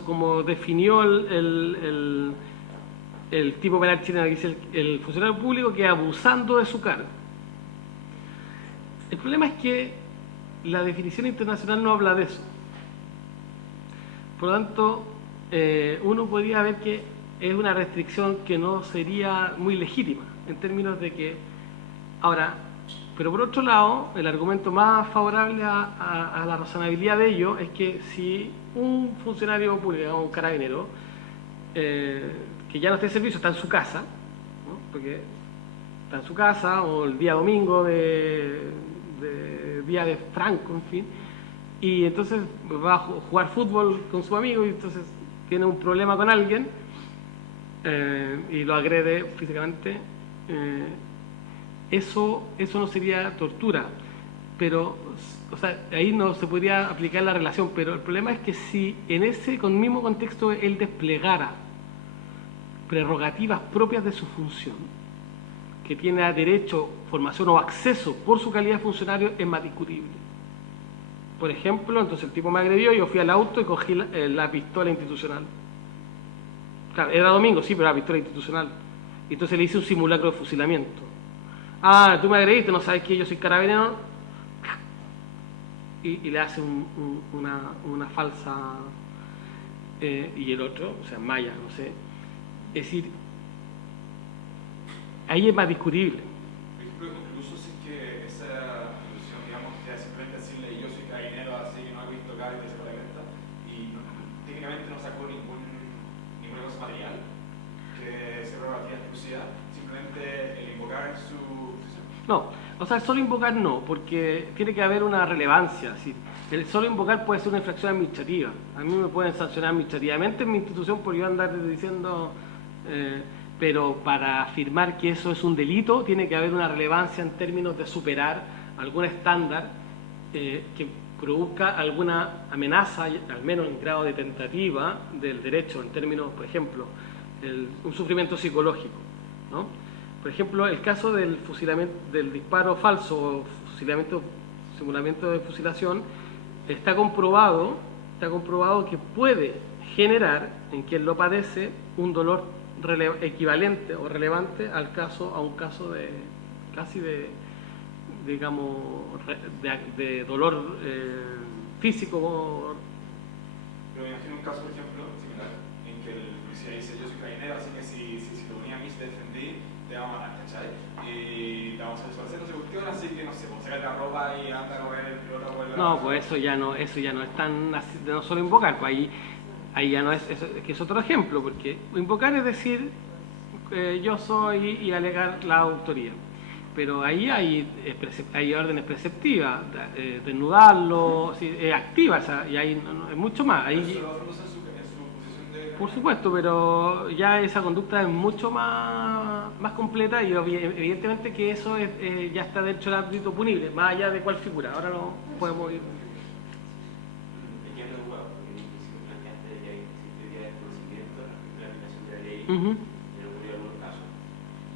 como definió el tipo penal chileno, que dice el funcionario público que abusando de su cargo. El problema es que la definición internacional no habla de eso. Por lo tanto, uno podría ver que es una restricción que no sería muy legítima, en términos de que, ahora, pero por otro lado, el argumento más favorable a la razonabilidad de ello es que si un funcionario público, un carabinero, que ya no está en servicio, está en su casa, ¿no? Porque está en su casa, o el día domingo de día de Franco, en fin, y entonces va a jugar fútbol con su amigo y entonces tiene un problema con alguien, y lo agrede físicamente, eso no sería tortura, pero, o sea, ahí no se podría aplicar la relación, pero el problema es que si en ese mismo contexto él desplegara prerrogativas propias de su función, que tiene derecho, formación o acceso por su calidad de funcionario, es más discutible. Por ejemplo, entonces el tipo me agredió, yo fui al auto y cogí la pistola institucional. Claro, era domingo, sí, pero la pistola institucional. Y entonces le hice un simulacro de fusilamiento. Ah, tú me agrediste, no sabes que yo soy carabinero. Y le hace una falsa... y el otro, o sea, malla, no sé. Es decir, ahí es más discutible. Por ejemplo, incluso si es que esa institución, digamos, que simplemente decirle yo soy carabinero, así que no he visto acá y te saco la venta, y técnicamente no sacó ninguna cosa material que se prerrogativa exclusiva, simplemente el invocar su función. No, o sea, el solo invocar no, porque tiene que haber una relevancia. ¿Sí? El solo invocar puede ser una infracción administrativa. A mí me pueden sancionar administrativamente en mi institución por yo andar diciendo... pero para afirmar que eso es un delito tiene que haber una relevancia en términos de superar algún estándar que produzca alguna amenaza, al menos en grado de tentativa del derecho, en términos, por ejemplo, un sufrimiento psicológico, ¿no? Por ejemplo, el caso del fusilamiento, del disparo falso, simulamiento de fusilación, está comprobado que puede generar en quien lo padece un dolor equivalente o relevante a un caso de casi digamos de dolor físico. Pero me imagino un caso, por ejemplo, similar, en que el policía dice yo soy carabinero, así que si te ponía a mí, si te defendí, te vamos a matar, ¿cachai? Y te vamos a deshacer, no sé cuestión, así que no sé, pues sacar la ropa y anda a mover el piloto. No, pues eso ya no es tan así, de no solo invocar, pues ahí ya no es que es otro ejemplo, porque invocar es decir yo soy y alegar la autoría, pero ahí hay órdenes preceptivas, desnudarlo, es activa, y ahí no, es mucho más. Ahí, por supuesto, pero ya esa conducta es mucho más completa y evidentemente que eso ya está dentro del ámbito punible, más allá de cuál figura. Ahora no podemos ir. En algunos casos.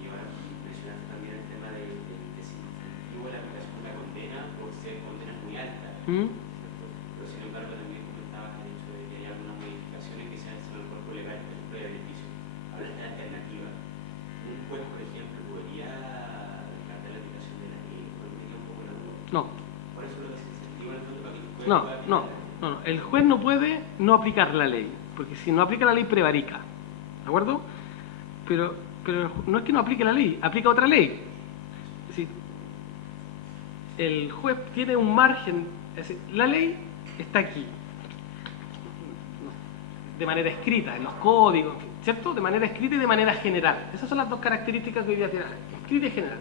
Y ahora mencionaste también el tema del desincentivo de la aplicación de la condena por ser condenas muy altas. Pero sin embargo también comentabas el hecho de que hay algunas modificaciones que se hacen en el cuerpo legal, por ejemplo, de beneficio. Hablas de alternativa. Un juez, por ejemplo, podría descartar la aplicación de la ley, por medio un poco la duda. No. Por eso lo desincentivo en el fondo para que el juez No. El juez no puede no aplicar la ley, porque si no aplica la ley prevarica. ¿De acuerdo? Pero no es que no aplique la ley, aplica otra ley. Es decir, el juez tiene un margen, es decir, la ley está aquí, de manera escrita, en los códigos, ¿cierto? De manera escrita y de manera general. Esas son las dos características que hoy día tiene la ley, escrita y general.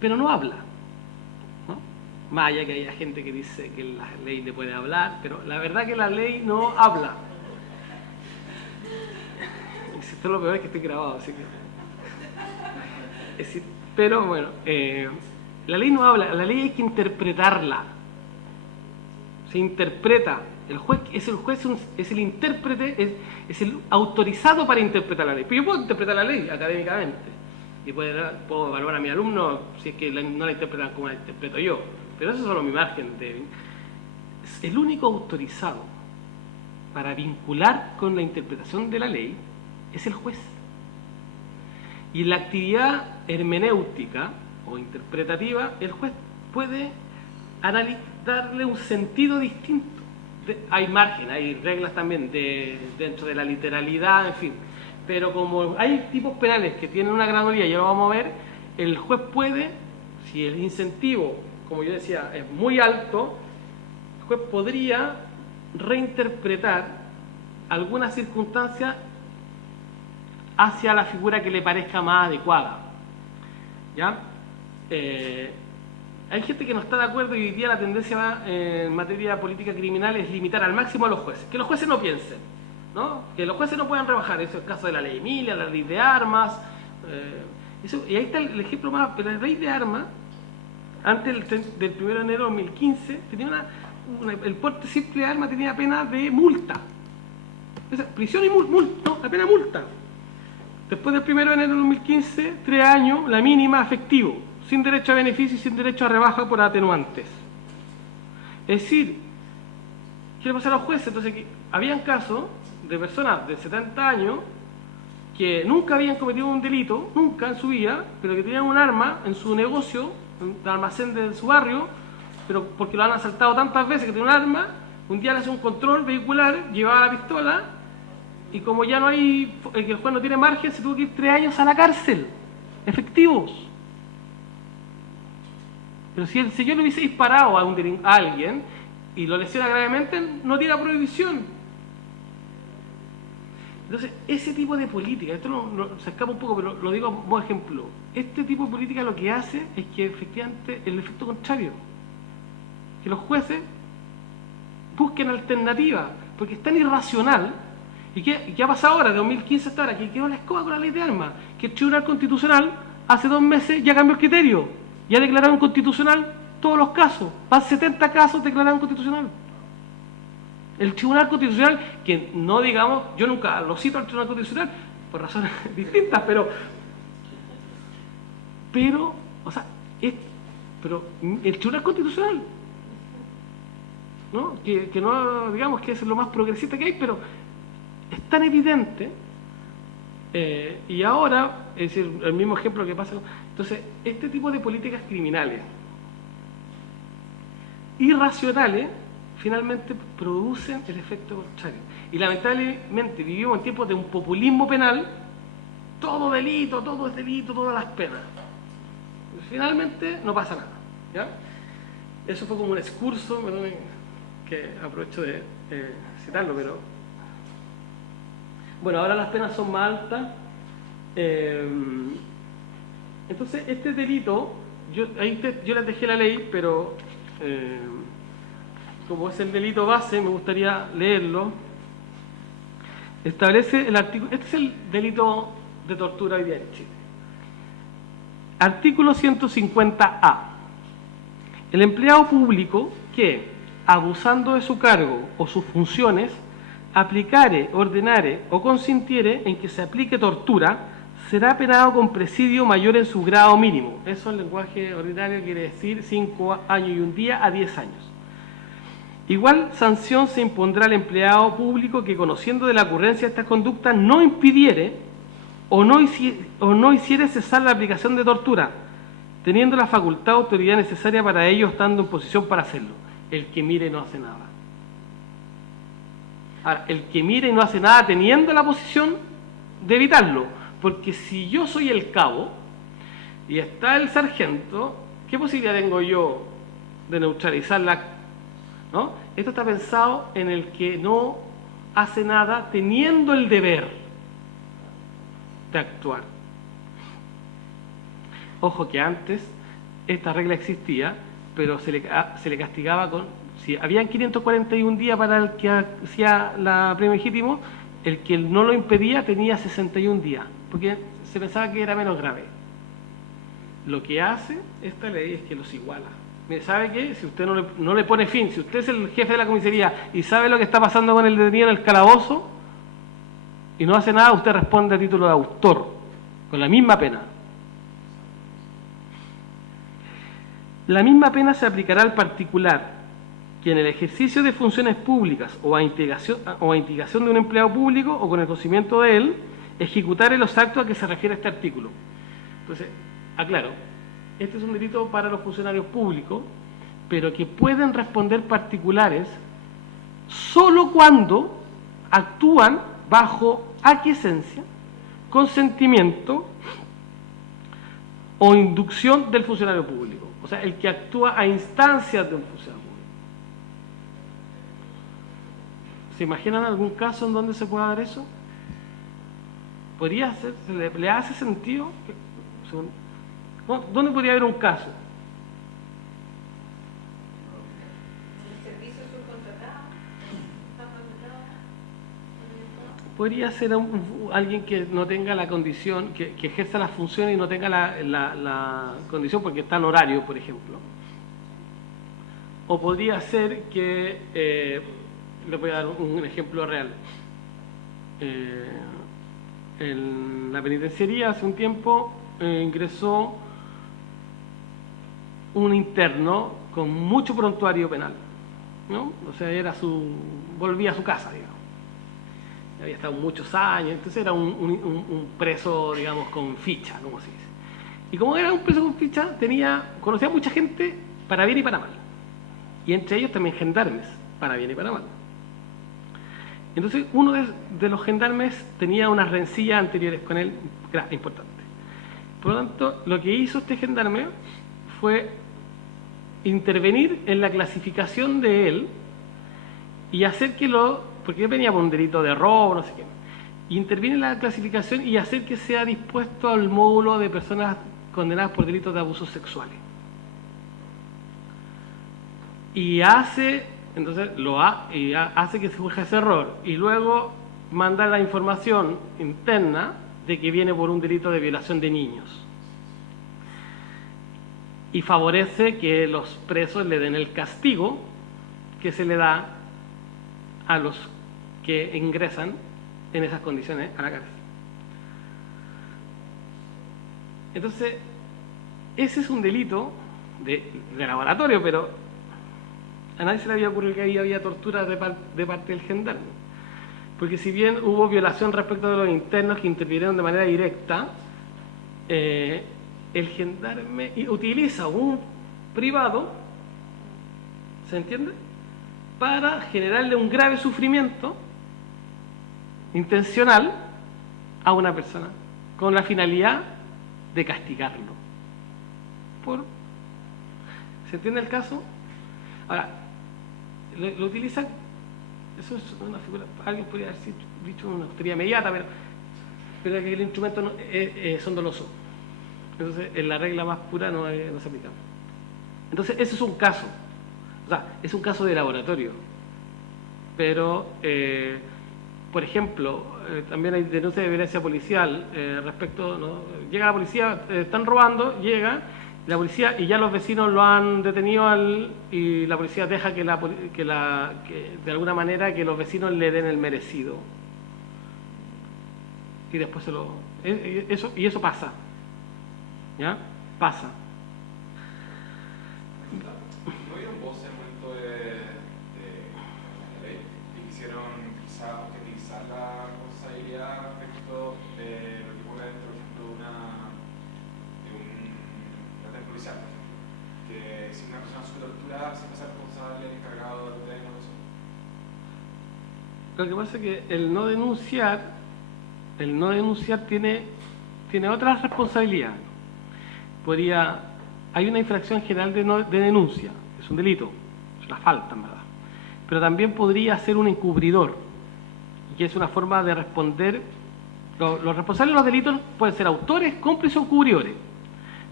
Pero no habla, ¿no? Más allá que haya gente que dice que la ley le puede hablar, pero la verdad que la ley no habla. Esto es lo peor, es que estoy grabado, así que... Es decir, pero bueno, la ley no habla, la ley hay que interpretarla. Se interpreta. El juez es el intérprete, es el autorizado para interpretar la ley. Pero yo puedo interpretar la ley académicamente. Y puedo evaluar a mi alumno si es que no la interpretan como la interpreto yo. Pero eso es solo mi margen. El único autorizado para vincular con la interpretación de la ley es el juez. Y en la actividad hermenéutica o interpretativa, el juez puede darle un sentido distinto. Hay margen, hay reglas también dentro de la literalidad, en fin. Pero como hay tipos penales que tienen una gradualidad, ya lo vamos a ver, el juez puede, si el incentivo, como yo decía, es muy alto, el juez podría reinterpretar algunas circunstancias hacia la figura que le parezca más adecuada. ¿Ya? Hay gente que no está de acuerdo y hoy día la tendencia en materia política criminal es limitar al máximo a los jueces. Que los jueces no piensen, ¿no? Que los jueces no puedan rebajar. Eso es el caso de la ley Emilia, la ley de armas. Y ahí está el ejemplo más. Pero la ley de armas, antes del 1 de enero de 2015, tenía el porte simple de armas tenía pena de multa. Prisión y multa, no, la pena multa. Después del 1 de enero de 2015, 3 años, la mínima efectivo, sin derecho a beneficio y sin derecho a rebaja por atenuantes. Es decir, ¿qué le pasa a los jueces? Entonces, habían casos de personas de 70 años que nunca habían cometido un delito, nunca en su vida, pero que tenían un arma en su negocio, en el almacén de su barrio, pero porque lo han asaltado tantas veces que tienen un arma, un día le hace un control vehicular, llevaba la pistola, y como ya no hay, el juez no tiene margen, se tuvo que ir 3 años a la cárcel, efectivos. Pero si el señor le hubiese disparado a alguien y lo lesiona gravemente, no tiene prohibición. Entonces, ese tipo de política, esto se escapa un poco, pero lo digo como ejemplo, este tipo de política lo que hace es que efectivamente el efecto contrario, que los jueces busquen alternativas, porque es tan irracional. ¿Y qué ha pasado ahora, de 2015 hasta ahora? Que quedó la escoba con la ley de armas, que el Tribunal Constitucional hace 2 meses ya cambió el criterio, ya declararon constitucional todos los casos, van 70 casos declararon constitucional. El Tribunal Constitucional, que no digamos, yo nunca lo cito al Tribunal Constitucional, por razones distintas, pero, o sea, pero el Tribunal Constitucional, ¿no? Que no digamos que es lo más progresista que hay, pero es tan evidente, y ahora, es decir, el mismo ejemplo que pasa, entonces, este tipo de políticas criminales irracionales finalmente producen el efecto contrario. Y lamentablemente vivimos en tiempos de un populismo penal, todo es delito, todas las penas. Finalmente no pasa nada, ¿ya? Eso fue como un excurso, perdón, que aprovecho de citarlo, pero bueno, ahora las penas son más altas. Entonces, este delito, yo les dejé la ley, pero como es el delito base, me gustaría leerlo. Establece el artículo, este es el delito de tortura hoy día en Chile. Artículo 150A. El empleado público que, abusando de su cargo o sus funciones, aplicare, ordenare o consintiere en que se aplique tortura, será penado con presidio mayor en su grado mínimo. Eso en lenguaje ordinario quiere decir 5 años y 1 día a 10 años. Igual sanción se impondrá al empleado público que, conociendo de la ocurrencia de estas conductas, no impidiere o no hiciere cesar la aplicación de tortura, teniendo la facultad o autoridad necesaria para ello, estando en posición para hacerlo. El que mire no hace nada. Ahora, el que mire y no hace nada teniendo la posición de evitarlo, porque si yo soy el cabo y está el sargento, ¿qué posibilidad tengo yo de neutralizarla? ¿No? Esto está pensado en el que no hace nada teniendo el deber de actuar. Ojo que antes esta regla existía, pero se le castigaba con, si habían 541 días para el que hacía la premio legítimo, el que no lo impedía tenía 61 días, porque se pensaba que era menos grave. Lo que hace esta ley es que los iguala. Mire, ¿sabe qué? Si usted no le pone fin, si usted es el jefe de la comisaría y sabe lo que está pasando con el detenido en el calabozo y no hace nada, usted responde a título de autor, con la misma pena. La misma pena se aplicará al particular que en el ejercicio de funciones públicas o a instigación de un empleado público o con el conocimiento de él, ejecutare los actos a que se refiere este artículo. Entonces, aclaro, este es un delito para los funcionarios públicos, pero que pueden responder particulares solo cuando actúan bajo aquiescencia, consentimiento o inducción del funcionario público. O sea, el que actúa a instancias de un funcionario público. ¿Se imaginan algún caso en donde se pueda dar eso? ¿Podría ser? ¿Le hace sentido? ¿Dónde podría haber un caso? ¿El servicio subcontratado? Podría ser alguien que no tenga la condición, que ejerza las funciones y no tenga la condición porque está en horario, por ejemplo. O podría ser que, le voy a dar un ejemplo real. en la penitenciaría hace un tiempo ingresó un interno con mucho prontuario penal, ¿no? O sea, volvía a su casa, digamos. Había estado muchos años, entonces era un preso, digamos, con ficha, como se dice. Y como era un preso con ficha, conocía a mucha gente para bien y para mal. Y entre ellos también gendarmes, para bien y para mal. Entonces, uno de los gendarmes tenía unas rencillas anteriores con él, importantes. Por lo tanto, lo que hizo este gendarme fue intervenir en la clasificación de él y hacer que porque él venía por un delito de robo, no sé qué, interviene en la clasificación y hacer que sea dispuesto al módulo de personas condenadas por delitos de abusos sexuales. Y hace que se surja ese error y luego manda la información interna de que viene por un delito de violación de niños. Y favorece que los presos le den el castigo que se le da a los que ingresan en esas condiciones a la cárcel. Entonces, ese es un delito de laboratorio, pero a nadie se le había ocurrido que había tortura de parte del gendarme. Porque si bien hubo violación respecto de los internos que intervinieron de manera directa, el gendarme utiliza un privado, ¿se entiende?, para generarle un grave sufrimiento intencional a una persona con la finalidad de castigarlo. ¿Se entiende el caso? Ahora, lo utilizan, eso es una figura, alguien podría haber dicho una autoridad inmediata, pero que el instrumento son dolosos. Entonces, en la regla más pura no se aplica. Entonces, ese es un caso. O sea, es un caso de laboratorio. Pero, por ejemplo, también hay denuncia de violencia policial respecto, ¿no? Llega la policía, están robando, llega la policía y ya los vecinos lo han detenido y la policía deja que de alguna manera que los vecinos le den el merecido. Y después eso pasa. ¿Ya? Pasa. ¿No vieron vos en el momento de la ley y quisieron quizá objetivizar la responsabilidad respecto de lo que ponga dentro, por ejemplo, de un orden policial, por ejemplo? Que si una persona sufre tortura, siempre es responsable el encargado de eso. Lo que pasa es que el no denunciar tiene otras responsabilidades. Hay una infracción general de denuncia, es un delito, es una falta en verdad, pero también podría ser un encubridor, que es una forma de responder. Los responsables de los delitos pueden ser autores, cómplices o encubridores.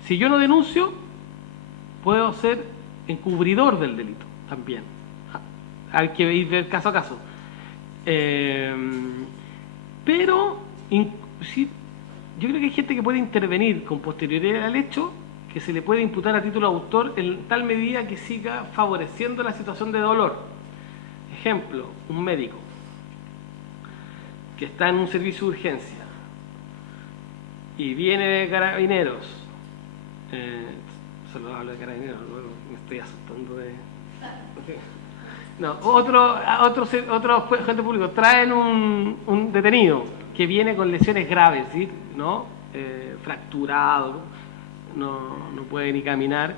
Si yo no denuncio, puedo ser encubridor del delito también. Hay que ir de caso a caso. Pero sí, yo creo que hay gente que puede intervenir con posterioridad al hecho, que se le puede imputar a título de autor en tal medida que siga favoreciendo la situación de dolor. Ejemplo, un médico que está en un servicio de urgencia y viene de Carabineros, solo hablo de Carabineros, luego me estoy asustando de... No, otro agente público traen un detenido que viene con lesiones graves, ¿sí? ¿No? Fracturado, no puede ni caminar,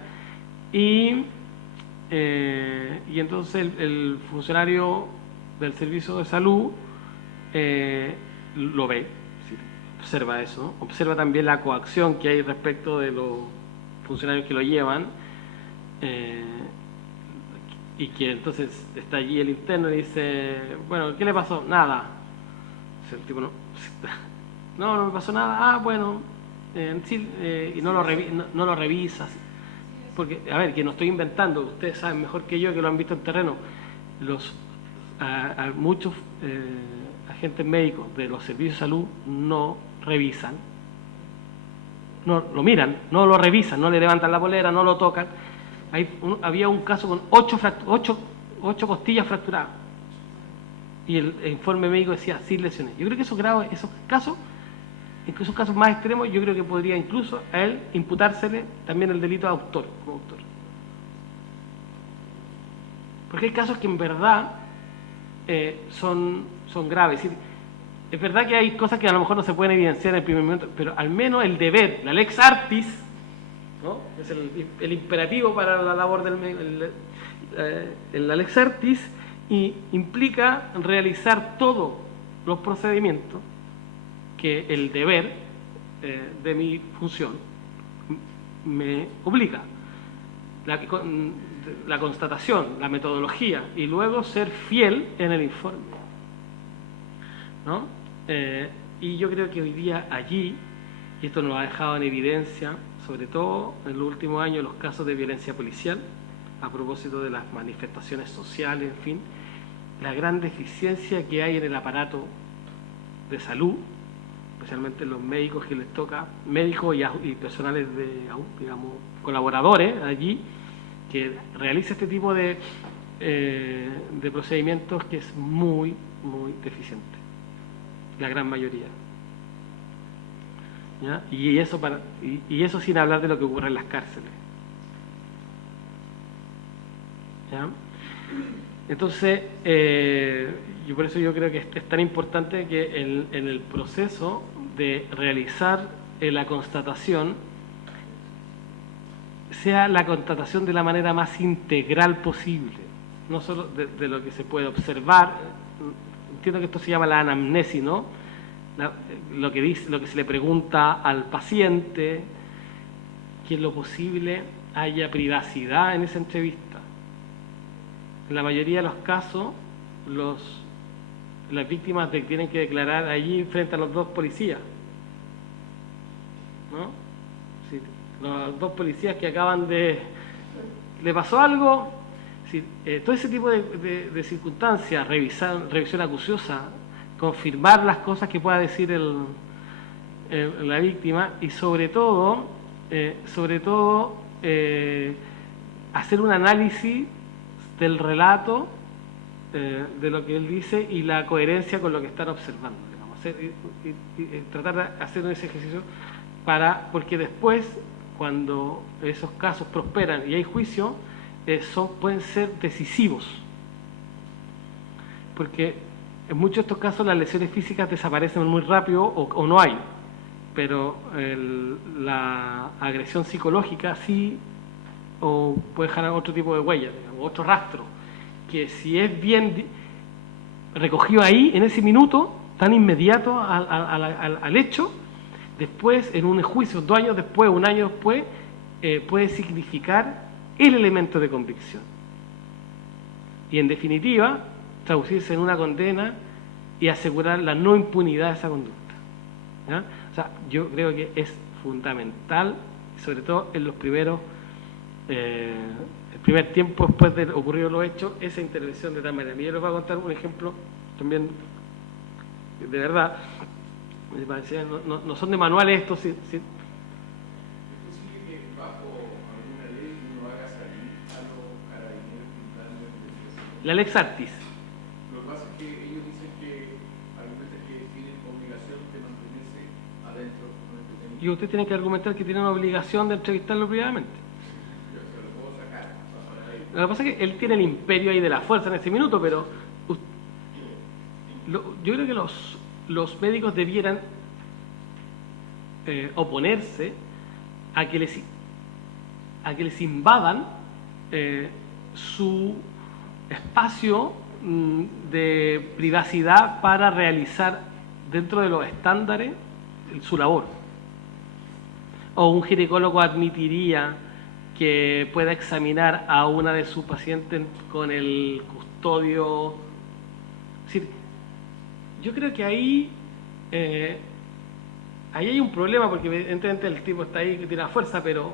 y entonces el funcionario del servicio de salud lo ve, ¿sí? Observa eso, observa también la coacción que hay respecto de los funcionarios que lo llevan, y que entonces está allí el interno y dice, bueno, ¿qué le pasó? Nada. El tipo no me pasó nada. Bueno, y no lo revisas. Porque, a ver, que no estoy inventando, ustedes saben mejor que yo, que lo han visto en terreno. Muchos agentes médicos de los servicios de salud no revisan, no lo miran, no lo revisan, no le levantan la polera, no lo tocan. Había un caso con 8 costillas fracturadas y el informe médico decía sin lesiones. Yo creo que esos casos incluso en casos más extremos, yo creo que podría incluso a él imputársele también el delito de autor, como autor. Porque hay casos que en verdad son graves. Es verdad que hay cosas que a lo mejor no se pueden evidenciar en el primer momento, pero al menos el deber, la lex artis, ¿no? Es el imperativo para la labor la lex artis, y implica realizar todos los procedimientos que el deber de mi función me obliga. La constatación, la metodología, y luego ser fiel en el informe, ¿no? Y yo creo que hoy día allí, y esto nos ha dejado en evidencia, sobre todo en los últimos años, los casos de violencia policial, a propósito de las manifestaciones sociales, en fin, la gran deficiencia que hay en el aparato de salud, especialmente los médicos que les toca, médicos y personales digamos, colaboradores allí, que realiza este tipo de procedimientos que es muy, muy deficiente, la gran mayoría. ¿Ya? Y eso sin hablar de lo que ocurre en las cárceles. ¿Ya? Entonces, por eso yo creo que es tan importante que en el proceso de realizar la constatación sea la constatación de la manera más integral posible, no solo de lo que se puede observar. Entiendo que esto se llama la anamnesis, ¿no? Lo que se le pregunta al paciente, que en lo posible haya privacidad en esa entrevista. En la mayoría de los casos, las víctimas tienen que declarar allí frente a los dos policías, ¿no? Sí, los dos policías que acaban ¿le pasó algo? Sí, todo ese tipo de circunstancias, revisión acuciosa, confirmar las cosas que pueda decir la víctima, y sobre todo hacer un análisis del relato, de lo que él dice y la coherencia con lo que están observando, digamos, tratar de hacer ese ejercicio porque después, cuando esos casos prosperan y hay juicio, pueden ser decisivos, porque en muchos de estos casos las lesiones físicas desaparecen muy rápido o no hay, pero la agresión psicológica sí, o puede dejar otro tipo de huella, digamos, otro rastro, que si es bien recogido ahí, en ese minuto, tan inmediato al hecho, después, en un juicio, 2 años después, 1 año después, puede significar el elemento de convicción. Y en definitiva, traducirse en una condena y asegurar la no impunidad de esa conducta. ¿Ya? O sea, yo creo que es fundamental, sobre todo en los primeros el primer tiempo después de ocurrido los hechos, esa intervención de tal manera. Y yo les voy a contar un ejemplo también de verdad, me parecía, no son de manuales estos. ¿Es posible que bajo alguna ley uno haga salir a los carabineros militares? La lex artis. Lo que pasa es que ellos dicen que argumentan que tienen obligación de mantenerse adentro. Y usted tiene que argumentar que tiene una obligación de entrevistarlo privadamente. Lo que pasa es que él tiene el imperio ahí de la fuerza en ese minuto, pero yo creo que los médicos debieran oponerse a que les invadan su espacio de privacidad para realizar dentro de los estándares su labor. O un ginecólogo admitiría que pueda examinar a una de sus pacientes con el custodio. Es decir, yo creo que ahí hay un problema, porque evidentemente el tipo está ahí que tiene la fuerza, pero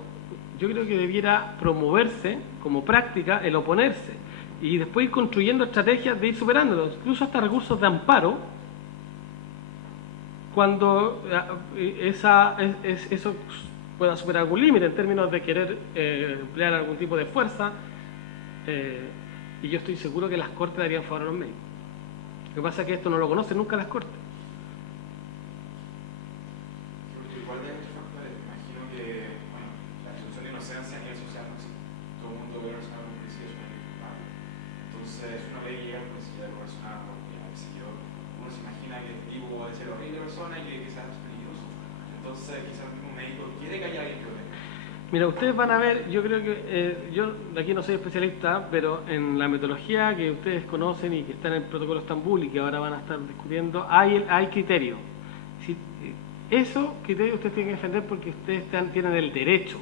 yo creo que debiera promoverse como práctica el oponerse y después ir construyendo estrategias de ir superándolos, incluso hasta recursos de amparo, cuando eso pueda superar algún límite en términos de querer emplear algún tipo de fuerza, y yo estoy seguro que las Cortes darían favor a los médicos. Lo que pasa es que esto no lo conocen nunca las Cortes. horrible persona y que sea peligroso. Entonces, quizás un médico quiere que haya alguien que lo tenga. Mira, ustedes van a ver, yo creo que, yo de aquí no soy especialista, pero en la metodología que ustedes conocen y que está en el protocolo Estambul y que ahora van a estar discutiendo, hay criterios. Si, esos criterios ustedes tienen que defender porque ustedes tienen el derecho,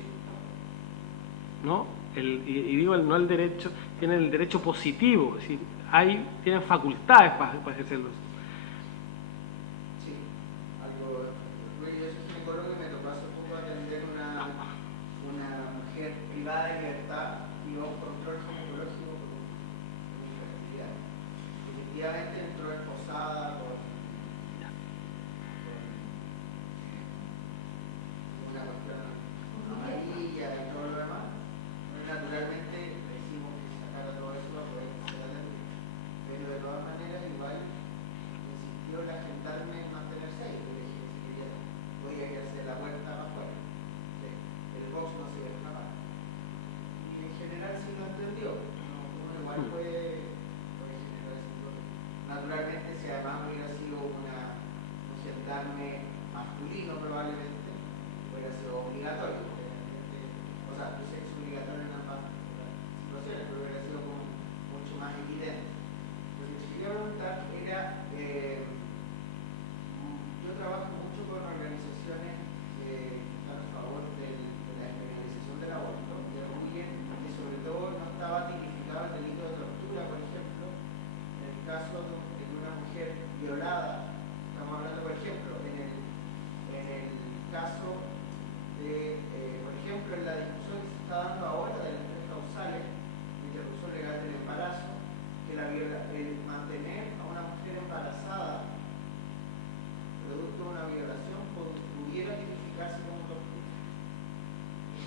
¿no? Y digo no el derecho, tienen el derecho positivo, es decir, tienen facultades para ejercerlos. Sí, algo, yo soy ginecólogo y me tocó hace poco atender una mujer privada de libertad y un control ginecológico con infertilidad. Efectivamente entró esposada con una cuestión amarilla y todo lo demás. Naturalmente le decimos que sacara todo eso para poder hacer la ley. Pero de todas maneras igual insistió en agendarme en mantenerse ahí, porque dije que si quería podía quedarse la puerta más fuera. El box no se iba a escapar. Y en general sí lo entendió. Uno igual puede generar ese problema. Naturalmente si además hubiera sido un gendarme masculino probablemente, hubiera sido obligatorio. O sea, el sexo obligatorio en ambas situaciones, pero hubiera sido como mucho más evidente. Lo que te quería preguntar era, yo trabajo mucho con organizaciones que están a favor de la despenalización del aborto, que arguyen que sobre todo no estaba tipificado el delito de tortura, por ejemplo, en el caso de una mujer violada. Estamos hablando, por ejemplo, en el caso de, por ejemplo, en la discusión que se está dando ahora de las tres causales de interrupción legal del embarazo, que el mantener a una mujer embarazada producto de una violación pudiera tipificarse como tortura.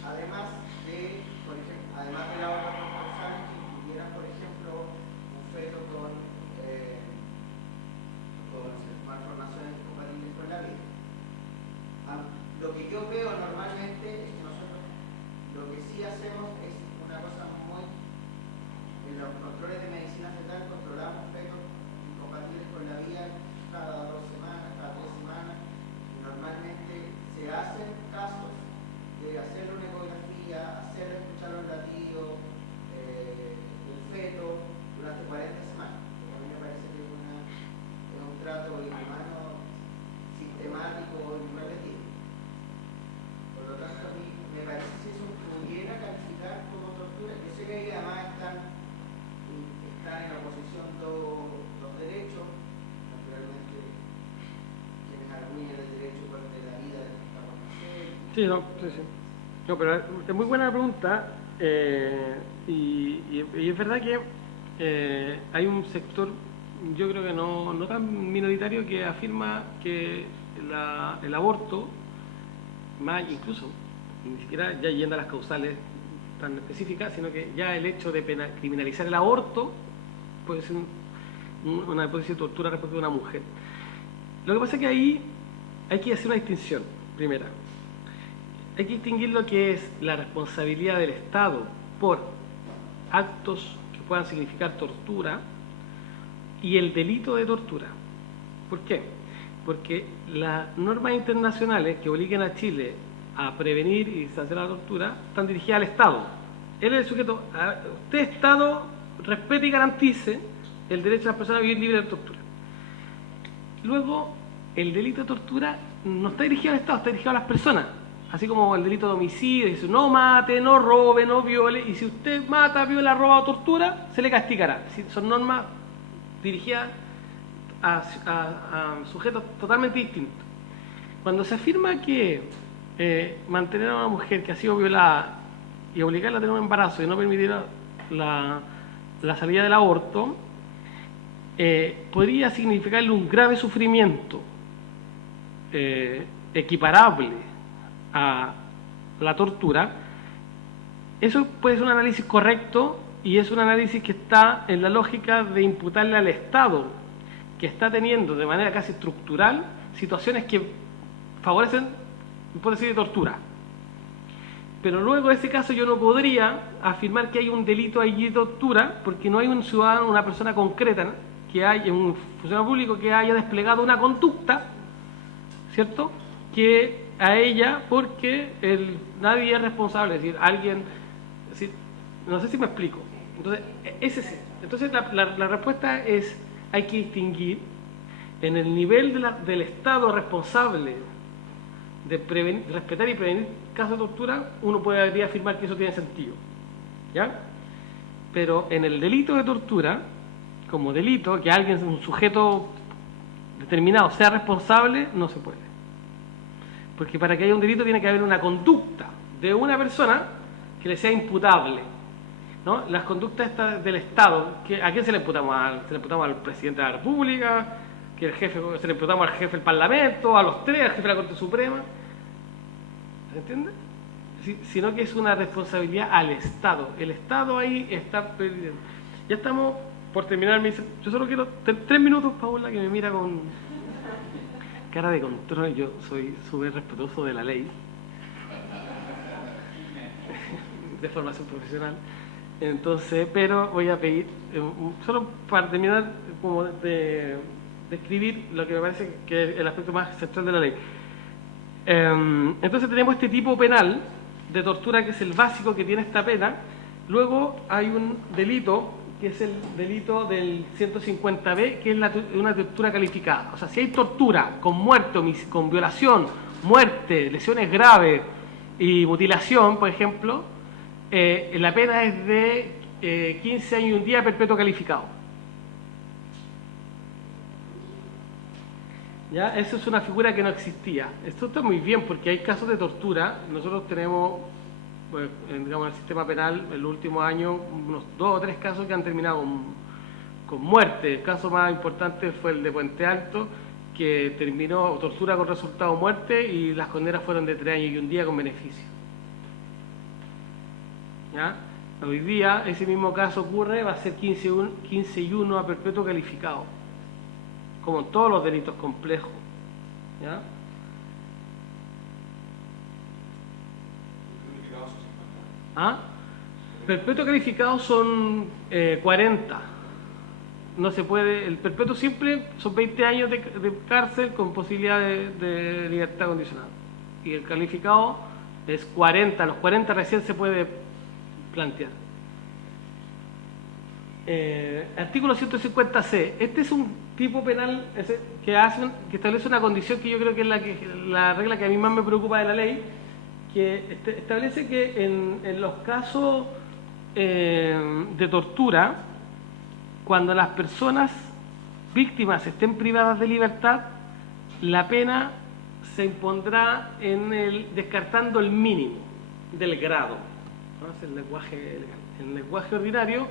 Además de, por ejemplo, además de las otras tres causales que incluyeran, por ejemplo, un feto con malformaciones incompatibles con la vida. Lo que yo veo normalmente es que nosotros lo que sí hacemos es una cosa muy, en los controles de medicina fetal controlamos fetos incompatibles con la vida cada 2 semanas, cada 3 semanas, y normalmente se hacen casos de hacer una ecografía, escuchar los latidos del feto durante 40 semanas. A mí me parece que es un trato inhumano sistemático y repetido. Por lo tanto, a mí me parece que si eso pudiera calificar como tortura, yo sé que ahí además están en oposición dos derechos, naturalmente quienes arguyen el derecho de la vida de esta mujer. Sí, sí. No, pero es muy buena la pregunta y es verdad que hay un sector, yo creo que no tan minoritario, que afirma que el aborto, más incluso, ni siquiera ya yendo a las causales tan específicas, sino que ya el hecho de criminalizar el aborto puede ser una hipótesis de tortura respecto de una mujer. Lo que pasa es que ahí hay que hacer una distinción, primera. Hay que distinguir lo que es la responsabilidad del Estado por actos que puedan significar tortura y el delito de tortura. ¿Por qué? Porque las normas internacionales que obligan a Chile a prevenir y sancionar la tortura están dirigidas al Estado. Él es el sujeto, usted Estado respete y garantice el derecho de las personas a vivir libres de tortura. Luego, el delito de tortura no está dirigido al Estado, está dirigido a las personas. Así como el delito de homicidio, dice no mate, no robe, no viole, y si usted mata, viola, roba o tortura, se le castigará. Son normas dirigidas a sujetos totalmente distintos. Cuando se afirma que mantener a una mujer que ha sido violada y obligarla a tener un embarazo y no permitir la salida del aborto, podría significarle un grave sufrimiento equiparable a la tortura. Eso puede ser un análisis correcto y es un análisis que está en la lógica de imputarle al Estado, que está teniendo de manera casi estructural situaciones que favorecen hipótesis de tortura. Pero luego en ese caso yo no podría afirmar que hay un delito allí de tortura porque no hay un ciudadano, una persona concreta, ¿no?, que haya un funcionario público que haya desplegado una conducta ¿cierto? Que a ella, porque nadie es responsable, es decir, alguien, es decir, no sé si me explico. Entonces, entonces la respuesta es, hay que distinguir en el nivel del Estado responsable de respetar y prevenir casos de tortura. Uno podría afirmar que eso tiene sentido, ¿ya? Pero en el delito de tortura, como delito, que alguien, un sujeto determinado sea responsable, no se puede. Porque para que haya un delito tiene que haber una conducta de una persona que le sea imputable, ¿no? Las conductas estas del Estado, ¿a quién se le imputamos? Se le imputamos al presidente de la República, que el jefe, se le imputamos al jefe del Parlamento, a los tres, al jefe de la Corte Suprema. ¿Se entiende? Sino que es una responsabilidad al Estado. El Estado ahí está perdiendo. Ya estamos por terminar. Yo solo quiero 3 minutos, Paula, que me mira con cara de control. Yo soy súper respetuoso de la ley, de formación profesional. Entonces, pero voy a pedir, solo para terminar, como de describir lo que me parece que es el aspecto más central de la ley. Entonces tenemos este tipo penal de tortura, que es el básico que tiene esta pena. Luego hay un delito, que es el delito del 150B, que es una tortura calificada. O sea, si hay tortura con muerte, con violación, muerte, lesiones graves y mutilación, por ejemplo, la pena es de 15 años y un día perpetuo calificado. ¿Ya? Eso es una figura que no existía. Esto está muy bien porque hay casos de tortura. Nosotros tenemos, bueno, digamos, en el sistema penal, en los últimos años, unos 2 o 3 casos que han terminado con muerte. El caso más importante fue el de Puente Alto, que terminó tortura con resultado muerte, y las condenas fueron de 3 años y un día con beneficio. ¿Ya? Hoy día ese mismo caso ocurre, va a ser 15 y 1 a perpetuo calificado, como en todos los delitos complejos. ¿Ya? ¿Ah? Perpetuo calificado son 40. No se puede, el perpetuo simple son 20 años de cárcel con posibilidad de libertad condicional. Y el calificado es 40, los 40 recién se puede plantear. Artículo 150C. Este es un tipo penal que establece una condición que yo creo que es la regla que a mí más me preocupa de la ley, que establece que en los casos de tortura, cuando las personas víctimas estén privadas de libertad, la pena se impondrá descartando el mínimo del grado, ¿no? Es el lenguaje legal. El lenguaje ordinario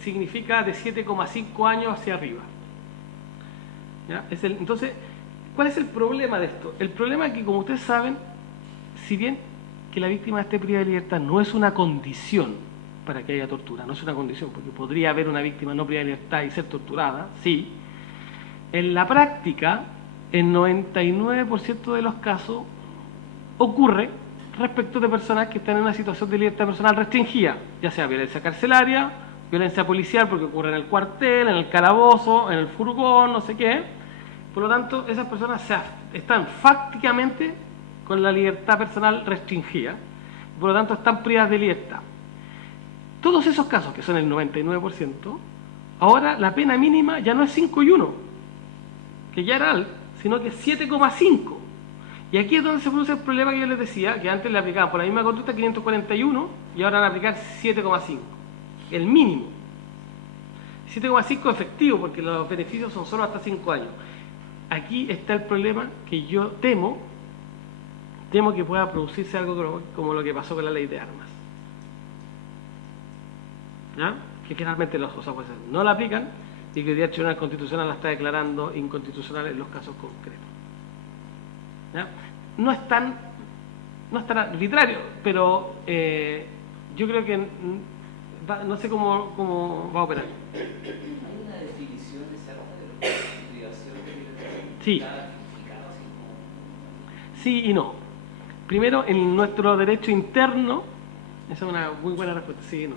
significa de 7,5 años hacia arriba. ¿Ya? Entonces, ¿cuál es el problema de esto? El problema es que, como ustedes saben, si bien que la víctima esté privada de libertad no es una condición para que haya tortura, no es una condición, porque podría haber una víctima no privada de libertad y ser torturada, sí. En la práctica, el 99% de los casos ocurre respecto de personas que están en una situación de libertad personal restringida, ya sea violencia carcelaria, violencia policial porque ocurre en el cuartel, en el calabozo, en el furgón, no sé qué. Por lo tanto, esas personas están fácticamente con la libertad personal restringida, por lo tanto están privadas de libertad. Todos esos casos, que son el 99%, ahora la pena mínima ya no es 5 y 1, que ya era alto, sino que es 7,5. Y aquí es donde se produce el problema que yo les decía, que antes le aplicaban por la misma conducta 541 y ahora van a aplicar 7,5. El mínimo. 7,5 efectivo, porque los beneficios son solo hasta 5 años. Aquí está el problema que yo temo que pueda producirse algo como lo que pasó con la ley de armas. ¿Ya? Que generalmente los jueces no la aplican y que hoy día el Tribunal Constitucional la está declarando inconstitucional en los casos concretos. ¿Ya? No es tan arbitrario, pero yo creo que no sé cómo va a operar. ¿Hay una definición exacta de lo que es privación de libertad? Sí. Sí y no. Primero, en nuestro derecho interno, esa es una muy buena respuesta, sí y no.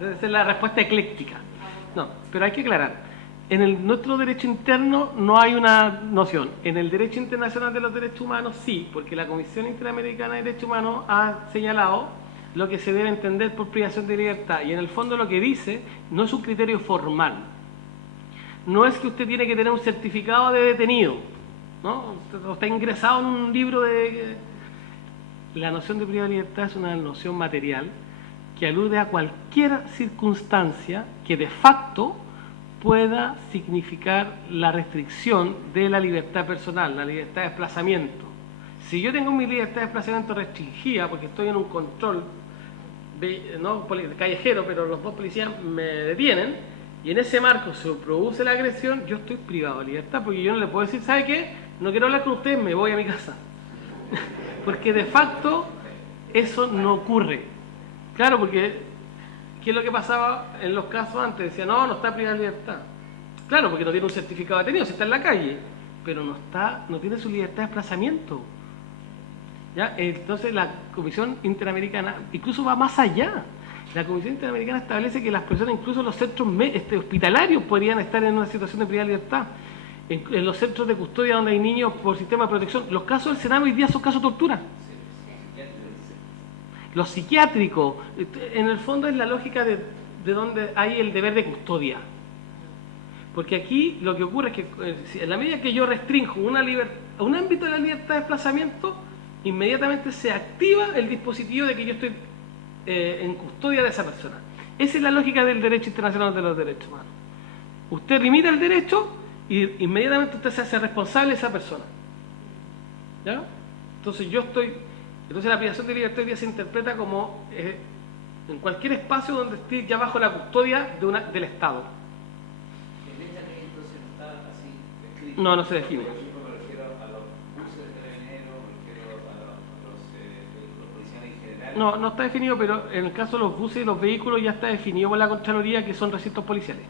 Esa es la respuesta ecléctica. No, pero hay que aclarar. nuestro derecho interno no hay una noción. En el derecho internacional de los derechos humanos sí, porque la Comisión Interamericana de Derechos Humanos ha señalado lo que se debe entender por privación de libertad. Y en el fondo lo que dice no es un criterio formal. No es que usted tiene que tener un certificado de detenido, ¿no? O está ingresado en un libro de... La noción de privada de libertad es una noción material que alude a cualquier circunstancia que de facto pueda significar la restricción de la libertad personal, la libertad de desplazamiento. Si yo tengo mi libertad de desplazamiento restringida porque estoy en un control no callejero, pero los dos policías me detienen y en ese marco se produce la agresión, yo estoy privado de libertad porque yo no le puedo decir, ¿sabe qué? No quiero hablar con usted, me voy a mi casa. Porque de facto eso no ocurre. Claro, porque ¿qué es lo que pasaba en los casos antes? Decían, no está privado de libertad. Claro, porque no tiene un certificado de detenido, si está en la calle, pero no tiene su libertad de desplazamiento. ¿Ya? Entonces la Comisión Interamericana incluso va más allá. La Comisión Interamericana establece que las personas, incluso en los centros hospitalarios, podrían estar en una situación de privada de libertad. En los centros de custodia donde hay niños por sistema de protección. Los casos del Senado hoy día son casos de tortura. Los psiquiátricos, en el fondo es la lógica de donde hay el deber de custodia. Porque aquí lo que ocurre es que en la medida que yo restringo un ámbito de la libertad de desplazamiento, inmediatamente se activa el dispositivo de que yo estoy en custodia de esa persona. Esa es la lógica del derecho internacional de los derechos humanos. Usted limita el derecho y inmediatamente usted se hace responsable de esa persona. ¿Ya? Entonces la privación de libertad hoy día se interpreta como en cualquier espacio donde esté ya bajo la custodia del Estado. ¿El entonces no está así escrito? No se define. Me refiero a los buses de carabineros, me refiero a los policías en general. No está definido, pero en el caso de los buses y los vehículos ya está definido por la Contraloría que son recintos policiales.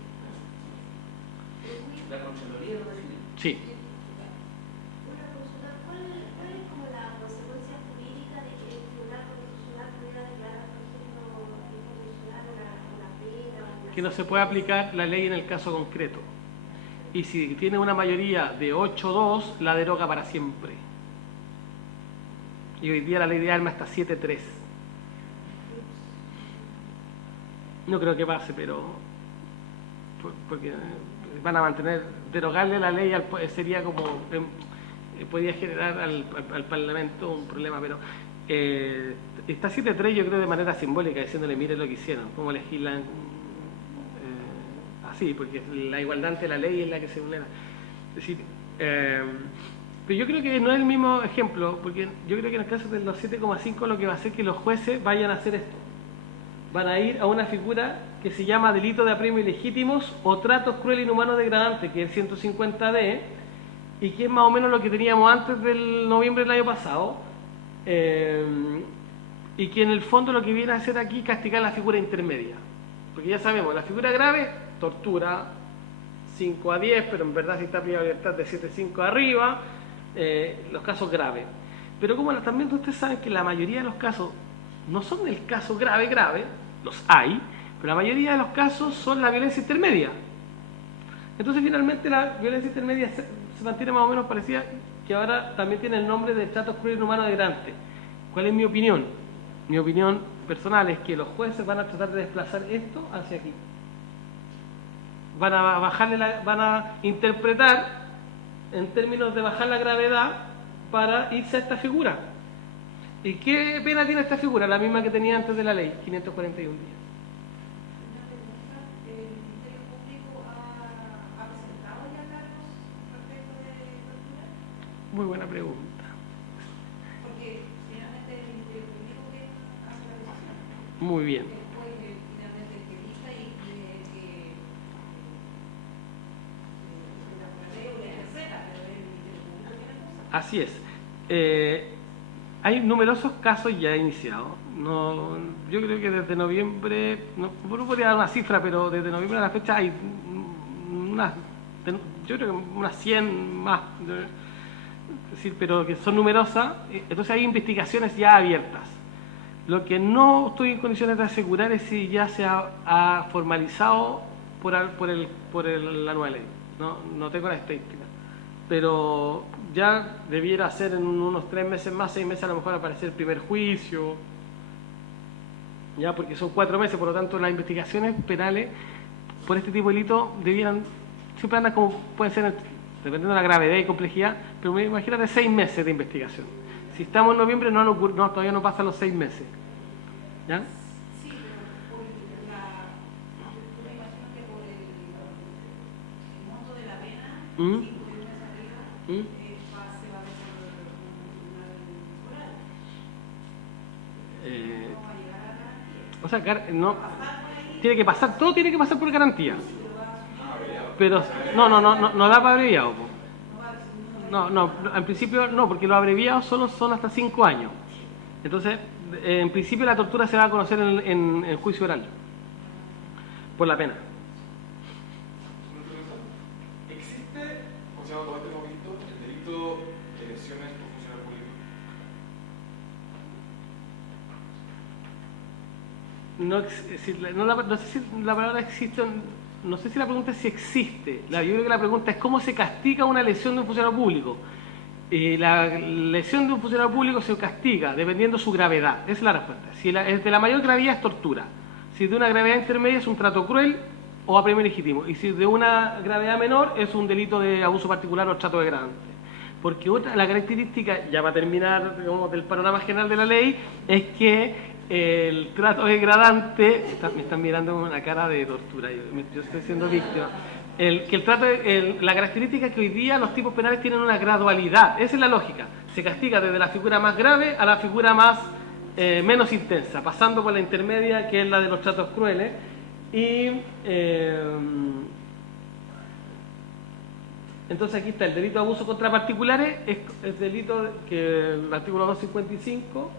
¿La Contraloría lo define? Sí. Una consulta, ¿cuál es como la consecuencia jurídica de que el Tribunal Constitucional pudiera declarar, por ejemplo, inconstitucional una pena? Que no se puede aplicar la ley en el caso concreto. Y si tiene una mayoría de 8-2, la deroga para siempre. Y hoy día la ley de armas está 7-3. No creo que pase, pero... porque van a mantener... Derogarle la ley sería como... podría generar al Parlamento un problema, pero... está 7-3 yo creo de manera simbólica, diciéndole, miren lo que hicieron, cómo legislan... así, porque la igualdad ante la ley es la que se vulnera. Es decir, pero yo creo que no es el mismo ejemplo, porque yo creo que en el caso de los 7,5 lo que va a hacer que los jueces vayan a hacer esto. Van a ir a una figura que se llama delito de apremio ilegítimos o tratos cruel, inhumano, degradante, que es el 150D, y que es más o menos lo que teníamos antes del noviembre del año pasado, y que en el fondo lo que viene a hacer aquí es castigar la figura intermedia. Porque ya sabemos, la figura grave, tortura, 5 a 10, pero en verdad si está privada de libertad de 7-5 arriba, los casos graves. Pero como también ustedes saben que la mayoría de los casos no son el caso grave, los hay, pero la mayoría de los casos son la violencia intermedia. Entonces finalmente la violencia intermedia se mantiene más o menos parecida, que ahora también tiene el nombre de tratos cruel, inhumano, degradante. ¿Cuál es mi opinión? Mi opinión personal es que los jueces van a tratar de desplazar esto hacia aquí. Van a interpretar en términos de bajar la gravedad para irse a esta figura. ¿Y qué pena tiene esta figura? La misma que tenía antes de la ley, 541 días. Una pregunta, ¿el Ministerio Público ha presentado ya cargos respecto de tortura? Muy buena pregunta. Porque finalmente el Ministerio Público que hace la decisión. Muy bien. Después finalmente el que dicta y el que la ley o la tercera, pero el Ministerio Público tiene cosas. Así es. Hay numerosos casos ya iniciados. Yo creo que desde noviembre, no podría dar una cifra, pero desde noviembre a la fecha hay yo creo que unas 100 más, es decir, pero que son numerosas. Entonces hay investigaciones ya abiertas. Lo que no estoy en condiciones de asegurar es si ya se ha formalizado la nueva ley. No tengo la estadística. Pero ya debiera ser en unos 3 meses más, 6 meses a lo mejor aparecer el primer juicio, ya, porque son 4 meses, por lo tanto las investigaciones penales por este tipo de delito debieran, siempre andan como, pueden ser, dependiendo de la gravedad y complejidad, pero imagínate 6 meses de investigación. Si estamos en noviembre todavía no pasan los 6 meses. ¿Ya? Sí, pero por yo me imagino que por el monto de la pena, 5 meses arriba, se va a ver por un tribunal oral. No va a llegar a la garantía. O sea, no, tiene que pasar, todo tiene que pasar por garantía. Pero no da para abreviado. Po. No, en principio no, porque los abreviados solo son hasta 5 años. Entonces, en principio la tortura se va a conocer en juicio oral, por la pena. ¿Existe, o sea, todo este hemos visto, el delito de lesiones por funcionario público? No sé si la palabra existe, no sé si la pregunta es si existe. Yo creo que la pregunta es cómo se castiga una lesión de un funcionario público. La lesión de un funcionario público se castiga dependiendo de su gravedad. Esa es la respuesta. Si es de la mayor gravedad es tortura. Si es de una gravedad intermedia es un trato cruel o apremio legítimo. Y si es de una gravedad menor es un delito de abuso particular o trato degradante. Porque la característica, ya para terminar, digamos, del panorama general de la ley, es que el trato degradante, me están mirando con una cara de tortura, yo estoy siendo víctima. La característica es que hoy día los tipos penales tienen una gradualidad, esa es la lógica. Se castiga desde la figura más grave a la figura más menos intensa, pasando por la intermedia, que es la de los tratos crueles. Y entonces aquí está el delito de abuso contra particulares, es delito que el artículo 255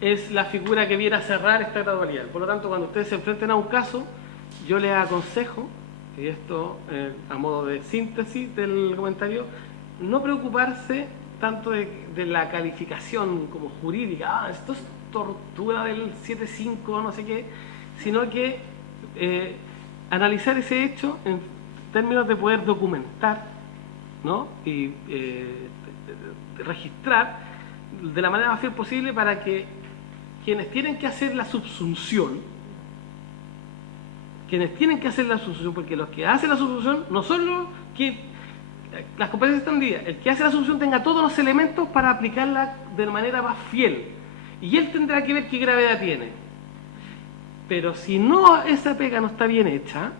es la figura que viene a cerrar esta gradualidad. Por lo tanto, cuando ustedes se enfrenten a un caso, yo les aconsejo, y esto a modo de síntesis del comentario, no preocuparse tanto de la calificación como jurídica, esto es tortura del 7.5, no sé qué, sino que analizar ese hecho en términos de poder documentar, ¿no? Y registrar de la manera más fiel posible para que quienes tienen que hacer la subsunción, porque los que hacen la subsunción no son los que las competencias están divididas, el que hace la subsunción tenga todos los elementos para aplicarla de manera más fiel, y él tendrá que ver qué gravedad tiene. Pero si no, esa pega no está bien hecha,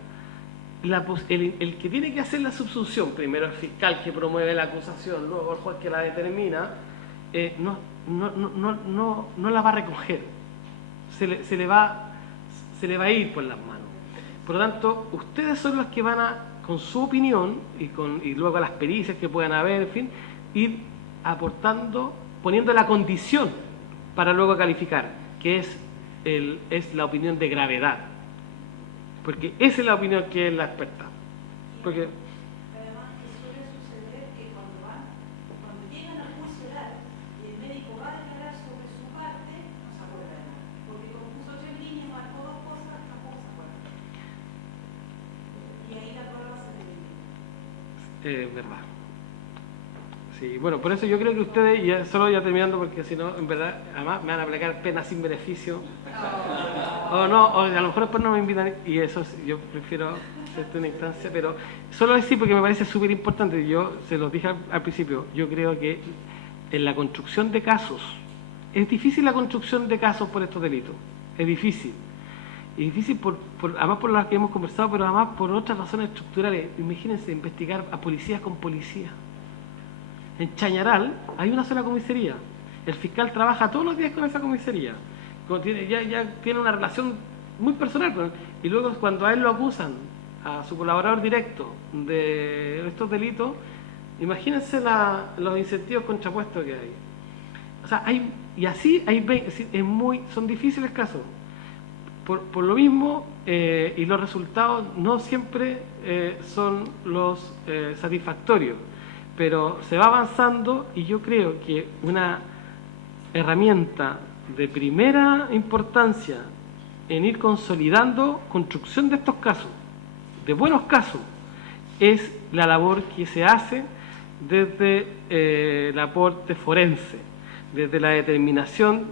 el que tiene que hacer la subsunción, primero el fiscal que promueve la acusación, luego el juez que la determina, no la va a recoger, se le va a ir por las manos. Por lo tanto, ustedes son los que van a, con su opinión y luego las pericias que puedan haber, en fin, ir aportando, poniendo la condición para luego calificar, que es la opinión de gravedad, porque esa es la opinión que es la experta. Porque Además, que suele suceder que cuando llegan al juicio oral y el médico va a declarar sobre su parte, no se acuerda de nada. Porque como puso 3 líneas, marcó 2 cosas, tampoco se acuerda. Y ahí la prueba se debilita. Verdad. Sí, bueno, por eso yo creo que ustedes, y solo ya terminando, porque si no, en verdad, además me van a aplicar penas sin beneficio. O a lo mejor después no me invitan, y eso yo prefiero hacer una instancia, pero solo decir porque me parece súper importante, yo se los dije al principio, yo creo que en la construcción de casos, es difícil la construcción de casos por estos delitos, es difícil. Y difícil además por las que hemos conversado, pero además por otras razones estructurales. Imagínense investigar a policías con policías. En Chañaral hay una sola comisaría. El fiscal trabaja todos los días con esa comisaría. Ya tiene una relación muy personal con él. Y luego cuando a él lo acusan, a su colaborador directo, de estos delitos, imagínense los incentivos contrapuestos que hay. O sea, son difíciles casos. Por lo mismo, y los resultados no siempre son los satisfactorios. Pero se va avanzando y yo creo que una herramienta de primera importancia en ir consolidando construcción de estos casos, de buenos casos es la labor que se hace desde el aporte forense, desde la determinación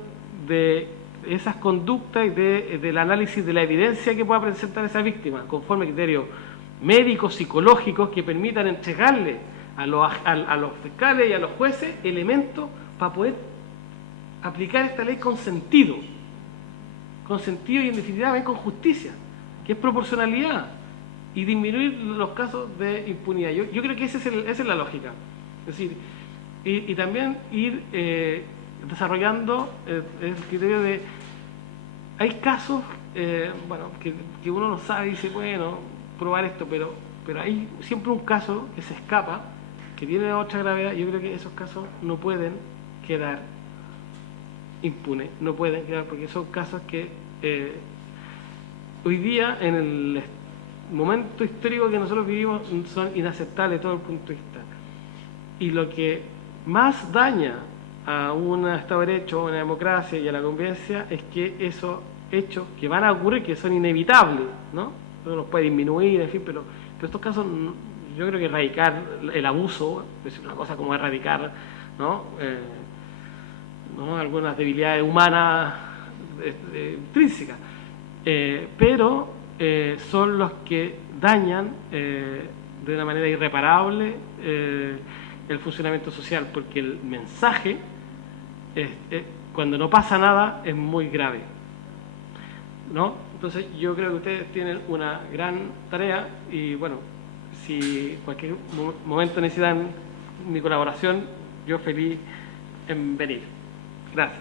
de esas conductas y del análisis de la evidencia que pueda presentar esa víctima, conforme a criterios médicos, psicológicos, que permitan entregarle a los fiscales y a los jueces elementos para poder aplicar esta ley con sentido y en definitiva también con justicia, que es proporcionalidad, y disminuir los casos de impunidad. Yo creo que esa es la lógica. Es decir, y también ir desarrollando el criterio de... Hay casos, bueno, que uno no sabe y dice, bueno, probar esto, pero hay siempre un caso que se escapa, que tiene otra gravedad. Yo creo que esos casos no pueden quedar impunes, no pueden quedar, porque son casos que hoy día, en el momento histórico que nosotros vivimos, son inaceptables de todo el punto de vista. Y lo que más daña a un Estado de Derecho, a una democracia y a la convivencia es que esos hechos que van a ocurrir, que son inevitables, ¿no? Eso nos puede disminuir, en fin, pero estos casos, yo creo que erradicar el abuso es una cosa como erradicar, ¿no? Algunas debilidades humanas intrínsecas, pero son los que dañan de una manera irreparable el funcionamiento social, porque el mensaje, cuando no pasa nada, es muy grave, ¿no? Entonces yo creo que ustedes tienen una gran tarea y bueno, si cualquier momento necesitan mi colaboración, yo feliz en venir. Gracias.